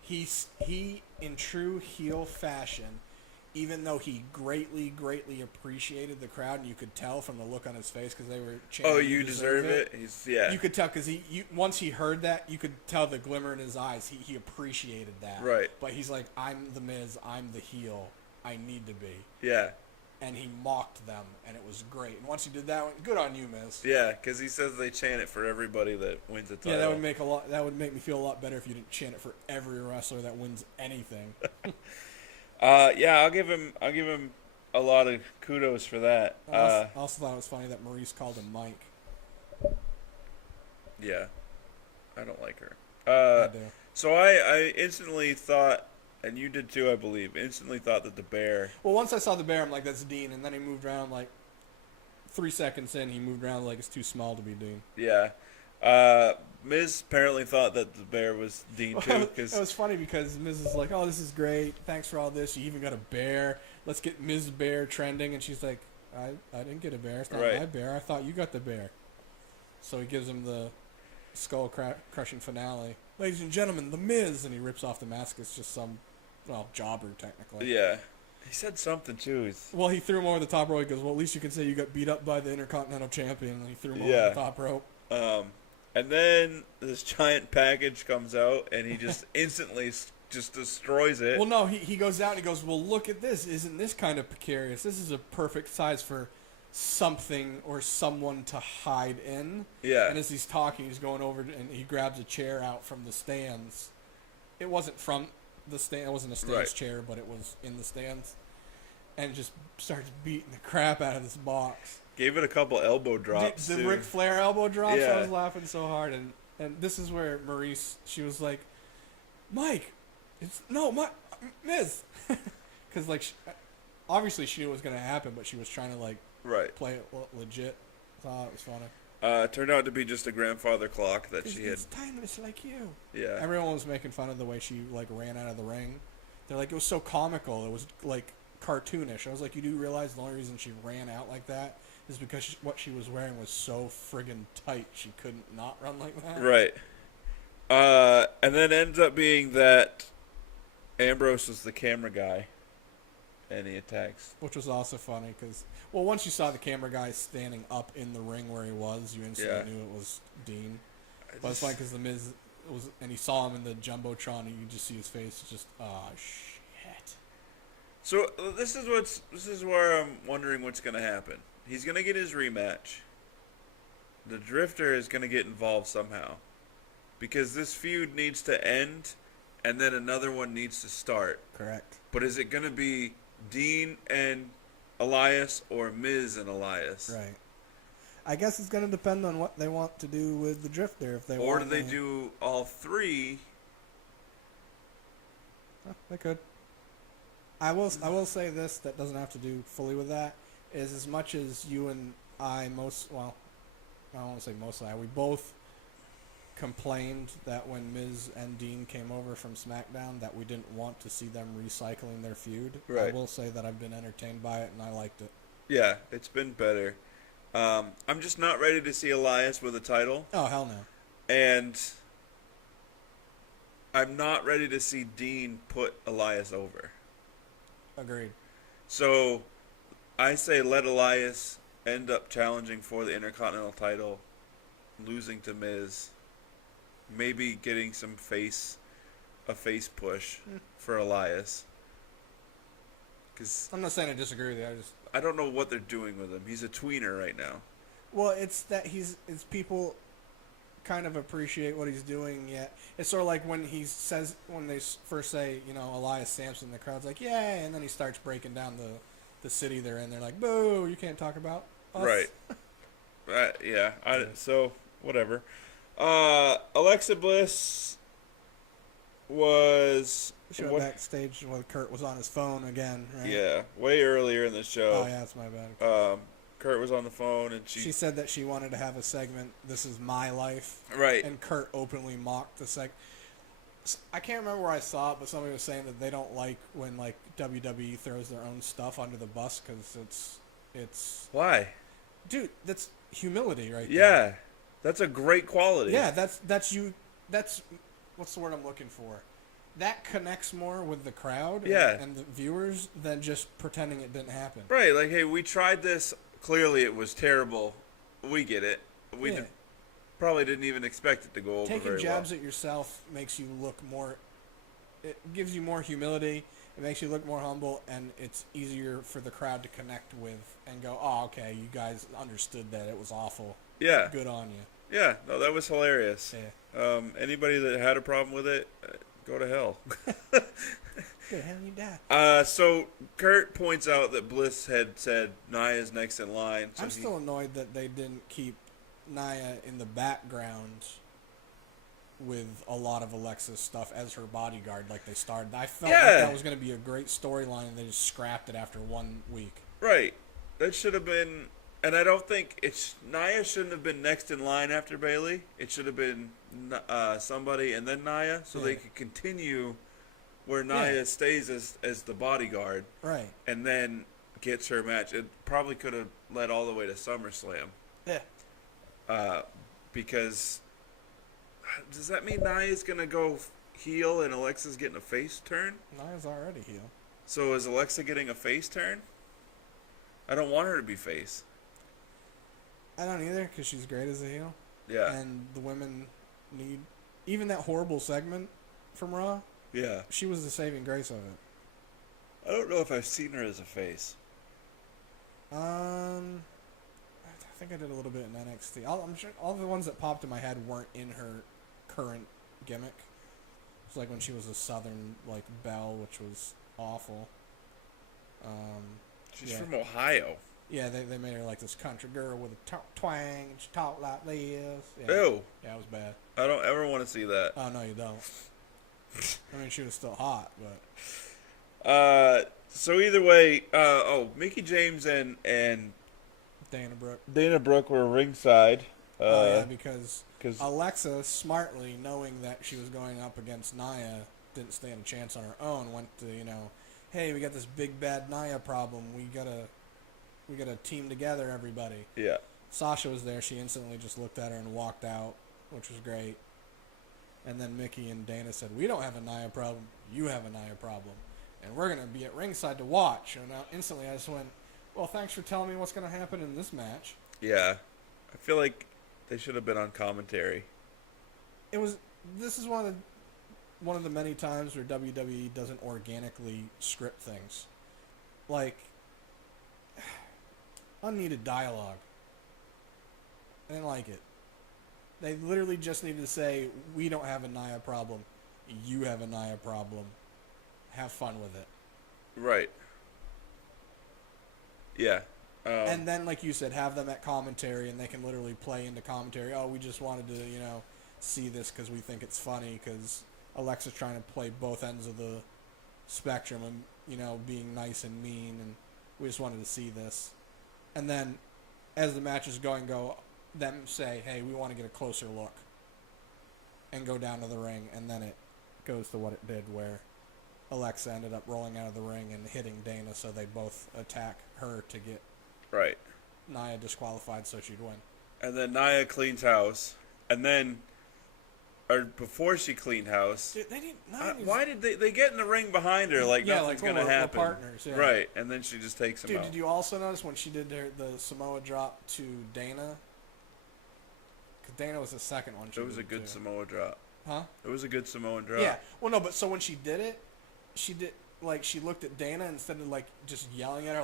He in true heel fashion, even though he greatly appreciated the crowd, and you could tell from the look on his face because they were chanting, Oh, you deserve it. Yeah. You could tell because once he heard that, you could tell the glimmer in his eyes. He appreciated that. Right. But he's like, I'm the Miz. I'm the heel. I need to be. Yeah. And he mocked them, and it was great. And once he did that, good on you, Miz. Yeah, because he says they chant it for everybody that wins a title. Yeah, that would make me feel a lot better if you didn't chant it for every wrestler that wins anything. Yeah, I'll give him a lot of kudos for that. I also thought it was funny that Maurice called him Mike. Yeah, I don't like her. I do. So I instantly thought, and you did too, I believe, instantly thought that the bear. Well, once I saw the bear, I'm like, that's Dean, and then he moved around like 3 seconds in. He moved around like it's too small to be Dean. Yeah. Miz apparently thought that the bear was Dean too. It was funny because Miz is like, oh, this is great. Thanks for all this. You even got a bear. Let's get Ms. Bear trending. And she's like, I didn't get a bear. It's not my bear. I thought you got the bear. So he gives him the skull-crushing finale. Ladies and gentlemen, the Miz. And he rips off the mask. It's just some, jobber technically. Yeah. He said something too. Well, he threw him over the top rope. He goes, well, at least you can say you got beat up by the Intercontinental Champion. And he threw him over the top rope. And then this giant package comes out, and he just instantly just destroys it. Well, no, he goes out and he goes, well, look at this. Isn't this kind of precarious? This is a perfect size for something or someone to hide in. Yeah. And as he's talking, he's going over and he grabs a chair out from the stands. It wasn't from the stand. It wasn't a stands chair, but it was in the stands. And just starts beating the crap out of this box. Gave it a couple elbow drops, The too. Ric Flair elbow drops, Yeah. I was laughing so hard. And this is where Maurice, she was like, Mike, Miz. Because, obviously she knew it was going to happen, but she was trying to, play it legit. I thought it was funny. It turned out to be just a grandfather clock that she had. It's timeless like you. Yeah. Everyone was making fun of the way she, ran out of the ring. They're like, it was so comical. It was, cartoonish. I was like, you do realize the only reason she ran out like that is because what she was wearing was so friggin' tight she couldn't not run like that. Right. And then ends up being that Ambrose was the camera guy, and he attacks. Which was also funny because, once you saw the camera guy standing up in the ring where he was, you instantly knew it was Dean. But it's funny because the Miz and he saw him in the jumbotron, and you just see his face, just shit. So this is where I'm wondering what's gonna happen. He's gonna get his rematch. The Drifter is gonna get involved somehow, because this feud needs to end, and then another one needs to start. Correct. But is it gonna be Dean and Elias or Miz and Elias? Right. I guess it's going to depend on what they want to do with the Drifter. If they or do they do all three? They could. I will say this that doesn't have to do fully with that, is as much as you and I I don't want to say mostly, we both complained that when Miz and Dean came over from SmackDown that we didn't want to see them recycling their feud. Right. I will say that I've been entertained by it and I liked it. Yeah, it's been better. I'm just not ready to see Elias with a title. Oh, hell no. And I'm not ready to see Dean put Elias over. Agreed. So I say let Elias end up challenging for the Intercontinental title, losing to Miz, maybe getting a face push for Elias. Cause I'm not saying I disagree with you. I don't know what they're doing with him. He's a tweener right now. Well, it's that it's people kind of appreciate what he's doing yet. It's sort of like when they first say, Elias Sampson, the crowd's like, yay, and then he starts breaking down the city they're in. They're like, boo, you can't talk about us. Right. Yeah. So, whatever. Alexa Bliss was... She went backstage while Kurt was on his phone again, right? Yeah, way earlier in the show. Oh, yeah, that's my bad. Kurt was on the phone, and she said that she wanted to have a segment, This Is My Life. Right. And Kurt openly mocked the segment. I can't remember where I saw it, but somebody was saying that they don't like when, WWE throws their own stuff under the bus because it's... Why? Dude, that's humility right there. Yeah, that's a great quality. Yeah, that's you... That's... What's the word I'm looking for? That connects more with the crowd and the viewers than just pretending it didn't happen. Right, like, hey, we tried this. Clearly it was terrible. We get it. We probably didn't even expect it to go over very well. Taking jabs at yourself makes you look more... It gives you more humility. It makes you look more humble, and it's easier for the crowd to connect with and go, oh, okay, you guys understood that it was awful. Yeah. Good on you. Yeah, no, that was hilarious. Yeah. Anybody that had a problem with it... go to hell. Go to hell, you die. So Kurt points out that Bliss had said Nia's next in line. So I'm still annoyed that they didn't keep Nia in the background with a lot of Alexa's stuff as her bodyguard like they started. I felt like that was going to be a great storyline, and they just scrapped it after 1 week. Right. That should have been... And I don't think Nia shouldn't have been next in line after Bayley. It should have been somebody and then Nia, so they could continue where Nia stays as the bodyguard, right? And then gets her match. It probably could have led all the way to SummerSlam. Yeah. Because does that mean Nia's gonna go heel and Alexa's getting a face turn? Nia's already heel. So is Alexa getting a face turn? I don't want her to be face. I don't either, because she's great as a heel. Yeah. And the women need... Even that horrible segment from Raw, yeah, she was the saving grace of it. I don't know if I've seen her as a face. I think I did a little bit in NXT. I'm sure all the ones that popped in my head weren't in her current gimmick. It's like when she was a Southern, belle, which was awful. She's from Ohio. Yeah, they made her like this country girl with a twang, and she talked like this. Yeah. Ew. Yeah, it was bad. I don't ever want to see that. Oh, no, you don't. I mean, she was still hot, but... So either way, Mickie James and Dana Brooke were ringside. Because Alexa, smartly, knowing that she was going up against Nia, didn't stand a chance on her own, went to, hey, we got this big bad Nia problem. We gotta team together, everybody. Yeah. Sasha was there. She instantly just looked at her and walked out, which was great. And then Mickie and Dana said, we don't have a Nia problem. You have a Nia problem. And we're going to be at ringside to watch. And instantly I just went, well, thanks for telling me what's going to happen in this match. Yeah. I feel like they should have been on commentary. it was. This is one of the many times where WWE doesn't organically script things, like unneeded dialogue. I didn't like it. They literally just needed to say, "We don't have a Nia problem. You have a Nia problem. Have fun with it." Right. Yeah. And then, like you said, have them at commentary, and they can literally play into commentary. Oh, we just wanted to, see this because we think it's funny because Alexa's trying to play both ends of the spectrum and, being nice and mean, and we just wanted to see this. And then, as the match is going, them say, hey, we want to get a closer look, and go down to the ring, and then it goes to what it did, where Alexa ended up rolling out of the ring and hitting Dana, so they both attack her to get Nia disqualified so she'd win. And then Nia cleans house, and then, or before she cleaned house, Dude, they didn't. why did they get in the ring behind her like nothing's gonna happen? We're partners, yeah. Right, and then she just takes him out. Dude, did you also notice when she did the Samoa drop to Dana? Because Dana was the second one. It was a good Samoa drop. Huh? It was a good Samoan drop. Yeah. Well, no, but so when she did it, she looked at Dana instead of just yelling at her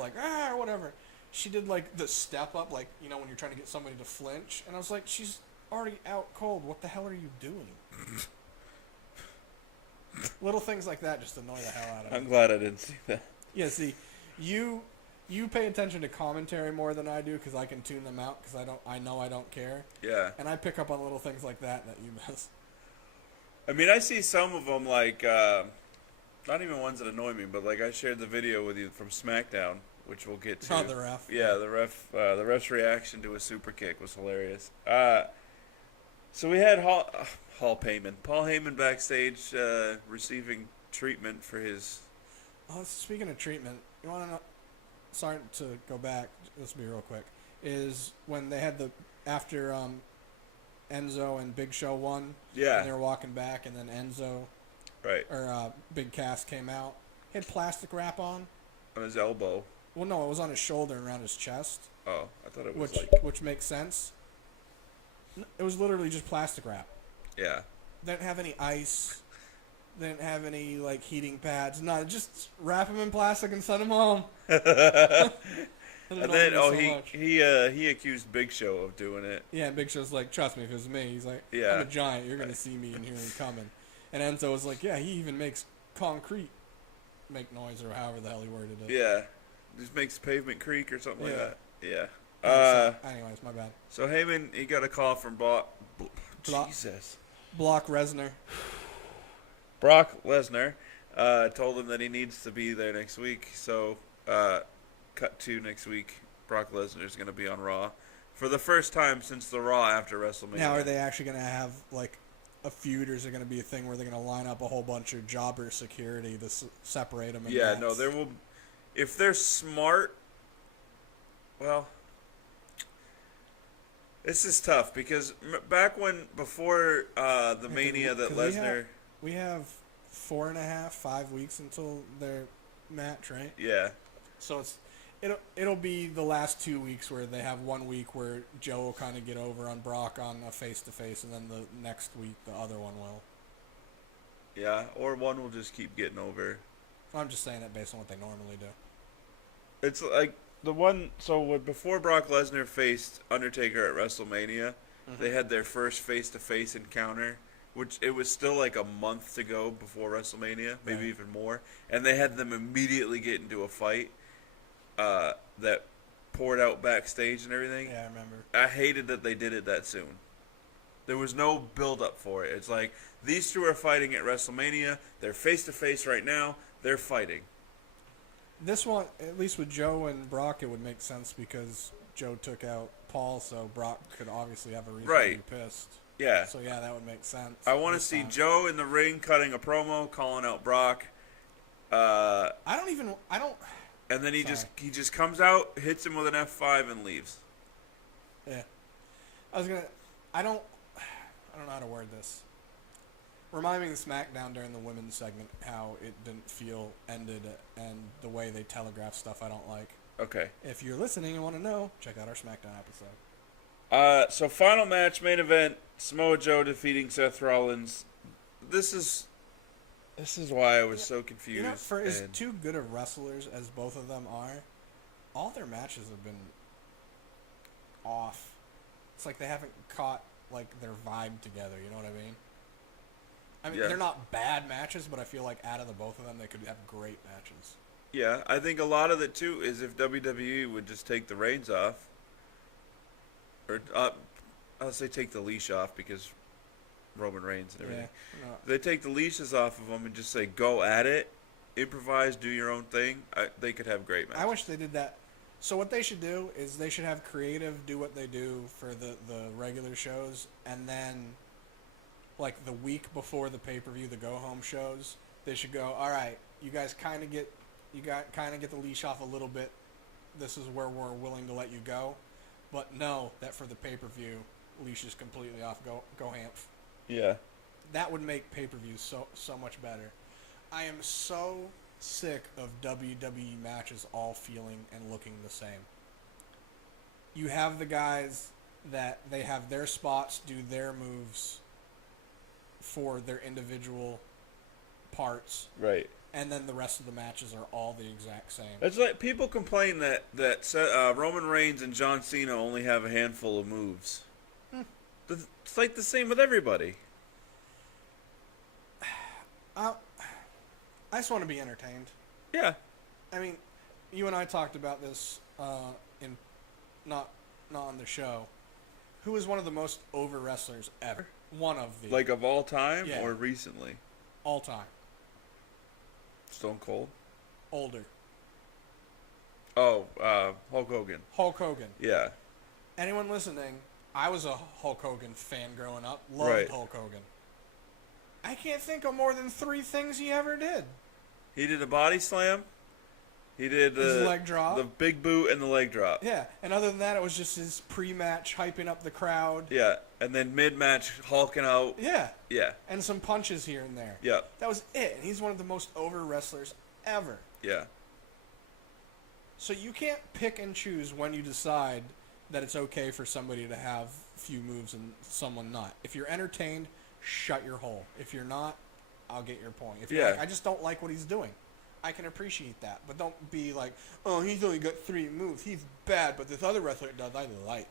or whatever. She did the step up when you're trying to get somebody to flinch, and I was like, she's already out cold. What the hell are you doing? Little things like that just annoy the hell out of me. I'm glad I didn't see that. Yeah, see, you pay attention to commentary more than I do because I can tune them out because I know I don't care. Yeah. And I pick up on little things like that you miss. I mean, I see some of them not even ones that annoy me, but I shared the video with you from SmackDown, which we'll get to. Oh, the ref. Yeah, the ref's reaction to a super kick was hilarious. So we had Paul Heyman backstage receiving treatment for his. Oh, speaking of treatment, you want to know? Sorry to go back. Let's be real quick. Is when they had after Enzo and Big Show won. Yeah. And they were walking back, and then Enzo. Right. Or Big Cass came out. He had plastic wrap on. On his elbow. Well, no, it was on his shoulder and around his chest. Oh, I thought it was which makes sense. It was literally just plastic wrap. Yeah. They didn't have any ice. They didn't have any heating pads. No, just wrap them in plastic and send them home. And then he accused Big Show of doing it. Yeah, and Big Show's like, trust me, if it was me, he's like, yeah. I'm a giant. You're gonna see me and hear me coming. And Enzo was like, yeah, he even makes concrete make noise or however the hell he worded it. Yeah, just makes pavement creak or something like that. Yeah. Anyways, my bad. So Heyman, he got a call from Brock Lesnar. Brock Lesnar told him that he needs to be there next week. So cut to next week. Brock Lesnar is going to be on Raw for the first time since the Raw after WrestleMania. Now, are they actually going to have a feud, or is it going to be a thing where they're going to line up a whole bunch of jobber security to separate them? Yeah, no, there will. If they're smart, well, this is tough because back before the Mania that Lesnar, we have 4.5-5 weeks until their match, right? Yeah. So it'll be the last 2 weeks where they have 1 week where Joe will kind of get over on Brock on a face-to-face, and then the next week the other one will. Yeah, or one will just keep getting over. I'm just saying that based on what they normally do. It's like the one, before Brock Lesnar faced Undertaker at WrestleMania, they had their first face-to-face encounter, which it was still a month to go before WrestleMania, maybe even more, and they had them immediately get into a fight. That poured out backstage and everything. Yeah, I remember. I hated that they did it that soon. There was no build-up for it. It's like, these two are fighting at WrestleMania. They're face-to-face right now. They're fighting. This one, at least with Joe and Brock, it would make sense because Joe took out Paul, so Brock could obviously have a reason to be pissed. Yeah. So, yeah, that would make sense. I want to see Joe in the ring cutting a promo, calling out Brock. And then he just comes out, hits him with an F5, and leaves. Yeah. I don't know how to word this. Remind me of SmackDown during the women's segment, how it didn't feel ended, and the way they telegraph stuff I don't like. Okay. If you're listening and want to know, check out our SmackDown episode. So final match, main event: Samoa Joe defeating Seth Rollins. This is why I was so confused. You know, for as two good of wrestlers as both of them are, all their matches have been off. It's like they haven't caught like their vibe together. You know what I mean? I mean, they're not bad matches, but I feel like out of the both of them, they could have great matches. Yeah, I think a lot of it too is if WWE would just take the reins off, or I'll say take the leash off because Roman Reigns and everything. Yeah, no. They take the leashes off of them and just say go at it, improvise, do your own thing. They could have great matches. I wish they did that. So what they should do is they should have creative do what they do for the regular shows, and then like the week before the pay-per-view, the go-home shows, they should go, all right, you guys kind of get the leash off a little bit. This is where we're willing to let you go. But know that for the pay-per-view, leash is completely off. Go ham. Yeah. That would make pay-per-views so much better. I am so sick of WWE matches all feeling and looking the same. You have the guys that they have their spots, do their moves for their individual parts. Right. And then the rest of the matches are all the exact same. It's like people complain that Roman Reigns and John Cena only have a handful of moves. It's like the same with everybody. I just want to be entertained. Yeah. I mean, you and I talked about this in not on the show. Who is one of the most over wrestlers ever? One of the Like of all time or recently? all time. Stone Cold. Older. Oh, Hulk Hogan. Hulk Hogan. Yeah. Anyone listening? I was a Hulk Hogan fan growing up. Loved Hulk Hogan. I can't think of more than 3 things he ever did. He did a body slam. He did his leg drop, the big boot, and the leg drop. Yeah, and other than that, it was just his pre-match hyping up the crowd. Yeah, and then mid-match hulking out. Yeah. Yeah. And some punches here and there. Yeah. That was it. And he's one of the most over wrestlers ever. Yeah. So you can't pick and choose when you decide that it's okay for somebody to have a few moves and someone not. If you're entertained, shut your hole. If you're not, I'll get your point. If you're like, I just don't like what he's doing, I can appreciate that. But don't be like, oh, he's only got 3 moves. He's bad, but this other wrestler does I like.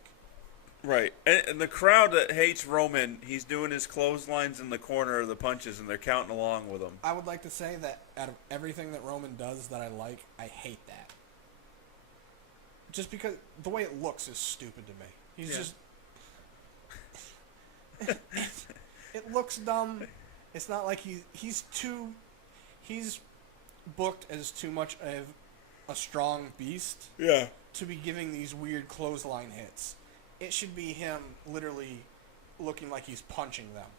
Right. And the crowd that hates Roman, he's doing his clotheslines in the corner of the punches, and they're counting along with him. I would like to say that out of everything that Roman does that I like, I hate that. Just because the way it looks is stupid to me. He's just... It looks dumb. It's not like he's booked as too much of a strong beast to be giving these weird clothesline hits. It should be him literally looking like he's punching them.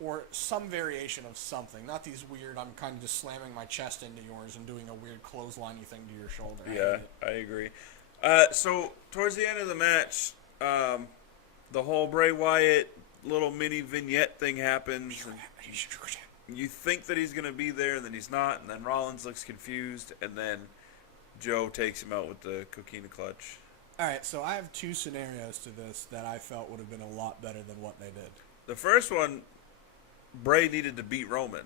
Or some variation of something. Not these weird, I'm kind of just slamming my chest into yours and doing a weird clothesline-y thing to your shoulder. Yeah, I agree. So, towards the end of the match, the whole Bray Wyatt little mini vignette thing happens. And you think that he's going to be there, and then he's not, and then Rollins looks confused, and then Joe takes him out with the coquina clutch. All right, so I have 2 scenarios to this that I felt would have been a lot better than what they did. The first one, Bray needed to beat Roman.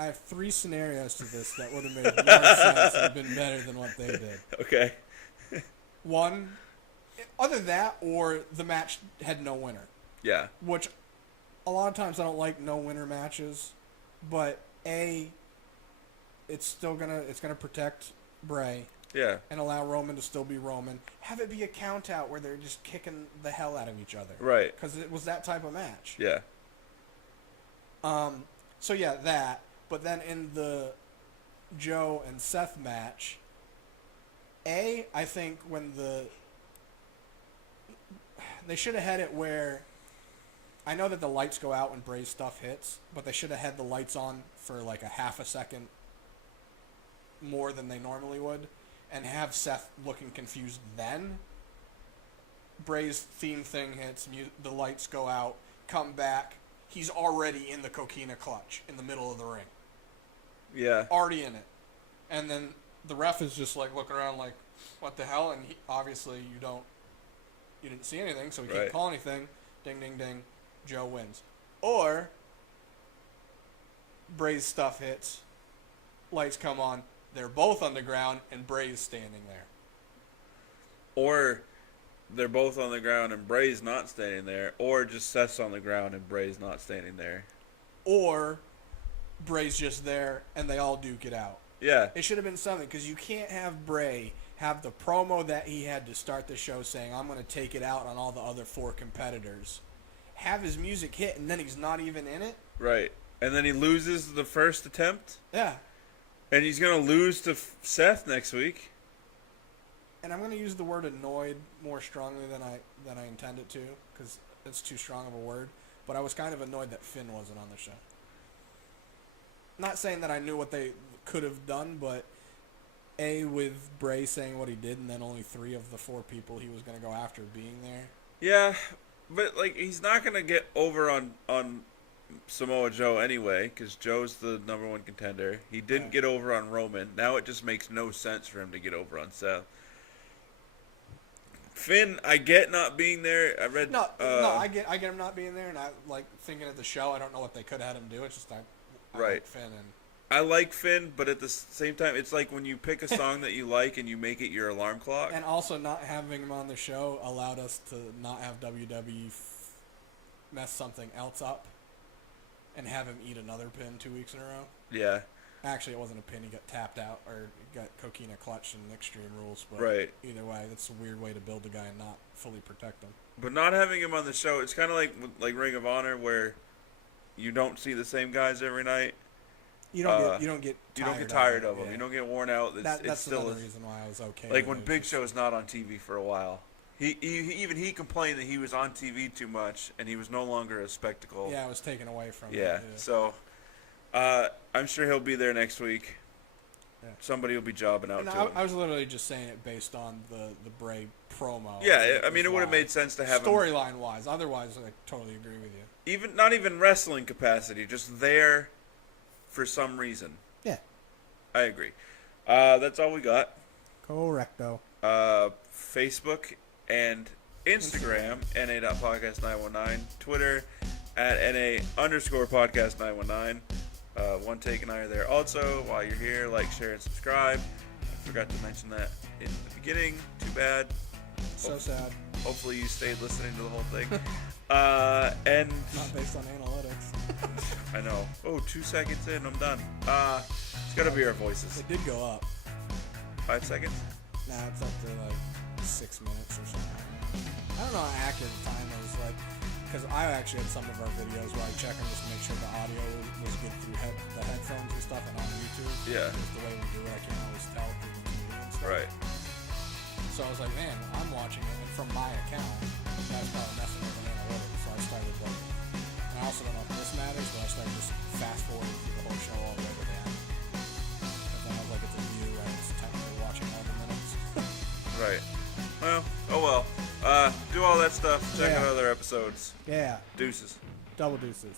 I have 3 scenarios to this that would have made more sense and been better than what they did. Okay. 1, other that, or the match had no winner. Yeah. Which, a lot of times I don't like no winner matches, but it's gonna protect Bray. Yeah. And allow Roman to still be Roman. Have it be a count out where they're just kicking the hell out of each other. Right. Because it was that type of match. Yeah. So yeah, that. But then in the Joe and Seth match, I think when they should have had it where, I know that the lights go out when Bray's stuff hits, but they should have had the lights on for like a half a second more than they normally would, and have Seth looking confused then. Bray's theme thing hits, the lights go out, come back, he's already in the coquina clutch in the middle of the ring. Yeah. Already in it. And then the ref is just like looking around like, what the hell? And obviously you don't you didn't see anything, so we Right. can't call anything. Ding, ding, ding. Joe wins. Or Bray's stuff hits, lights come on, they're both on the ground, and Bray's standing there. Or they're both on the ground and Bray's not standing there, or just Seth's on the ground and Bray's not standing there. Or Bray's just there, and they all duke it out. Yeah. It should have been something, because you can't have Bray have the promo that he had to start the show saying, I'm going to take it out on all the other 4 competitors. Have his music hit, and then he's not even in it. Right. And then he loses the first attempt. Yeah. And he's going to lose to Seth next week. And I'm going to use the word annoyed more strongly than I intended to, because it's too strong of a word. But I was kind of annoyed that Finn wasn't on the show. Not saying that I knew what they could have done, but with Bray saying what he did, and then only 3 of the 4 people he was going to go after being there. Yeah, but like he's not going to get over on Samoa Joe anyway, because Joe's the number 1 contender. He didn't get over on Roman. Now it just makes no sense for him to get over on Seth. Finn, I get not being there. I read. No, I get him not being there, and I like thinking of the show. I don't know what they could have had him do. It's just I Right. like Finn, and I like Finn, but at the same time, it's like when you pick a song that you like and you make it your alarm clock. and also not having him on the show allowed us to not have WWE mess something else up, and have him eat another pin 2 weeks in a row. Yeah. Actually, it wasn't a pin. He got tapped out, or got coquina clutched in Extreme Rules. But Right. either way, that's a weird way to build a guy and not fully protect him. But not having him on the show, it's kind of like Ring of Honor, where you don't see the same guys every night. You don't get tired of them. Yeah. You don't get worn out. That's still another reason why I was okay. like with when it. Big Show's not on TV for a while. He complained that he was on TV too much and he was no longer a spectacle. Yeah, it was taken away from him. Yeah. So I'm sure he'll be there next week. Yeah. Somebody will be jobbing out And to him. I was literally just saying it based on the Bray promo. Yeah, I mean it would have made sense to have him. Storyline wise. Otherwise, I totally agree with you. Not even wrestling capacity, just there for some reason. Yeah. I agree. That's all we got. Correcto. Facebook and Instagram, na.podcast919. Twitter at na_podcast919. One Take and I are there also. While you're here, like, share, and subscribe. I forgot to mention that in the beginning. Too bad. So sad. Hopefully you stayed listening to the whole thing. And Not based on analytics. I know. Oh, 2 seconds in, I'm done. It's gotta be our voices. It did go up. 5 seconds? Nah, it's up to like 6 minutes or something. I don't know how accurate the time is, like, because I actually had some of our videos where I check them just to make sure the audio was good through the headphones and stuff, and on YouTube. Yeah. Just the way we do it, I can't always tell through the TV and stuff. Right. So I was like, man, I'm watching it, and from my account, that's probably messing with an analytics. So I started like, and I also don't know if this matters, but I started just fast forwarding through the whole show all the way to the end. And then I was like, it's a view, and it's technically watching all the minutes. Right. Well, oh well. Do all that stuff. Check Yeah. out other episodes. Yeah. Deuces. Double deuces.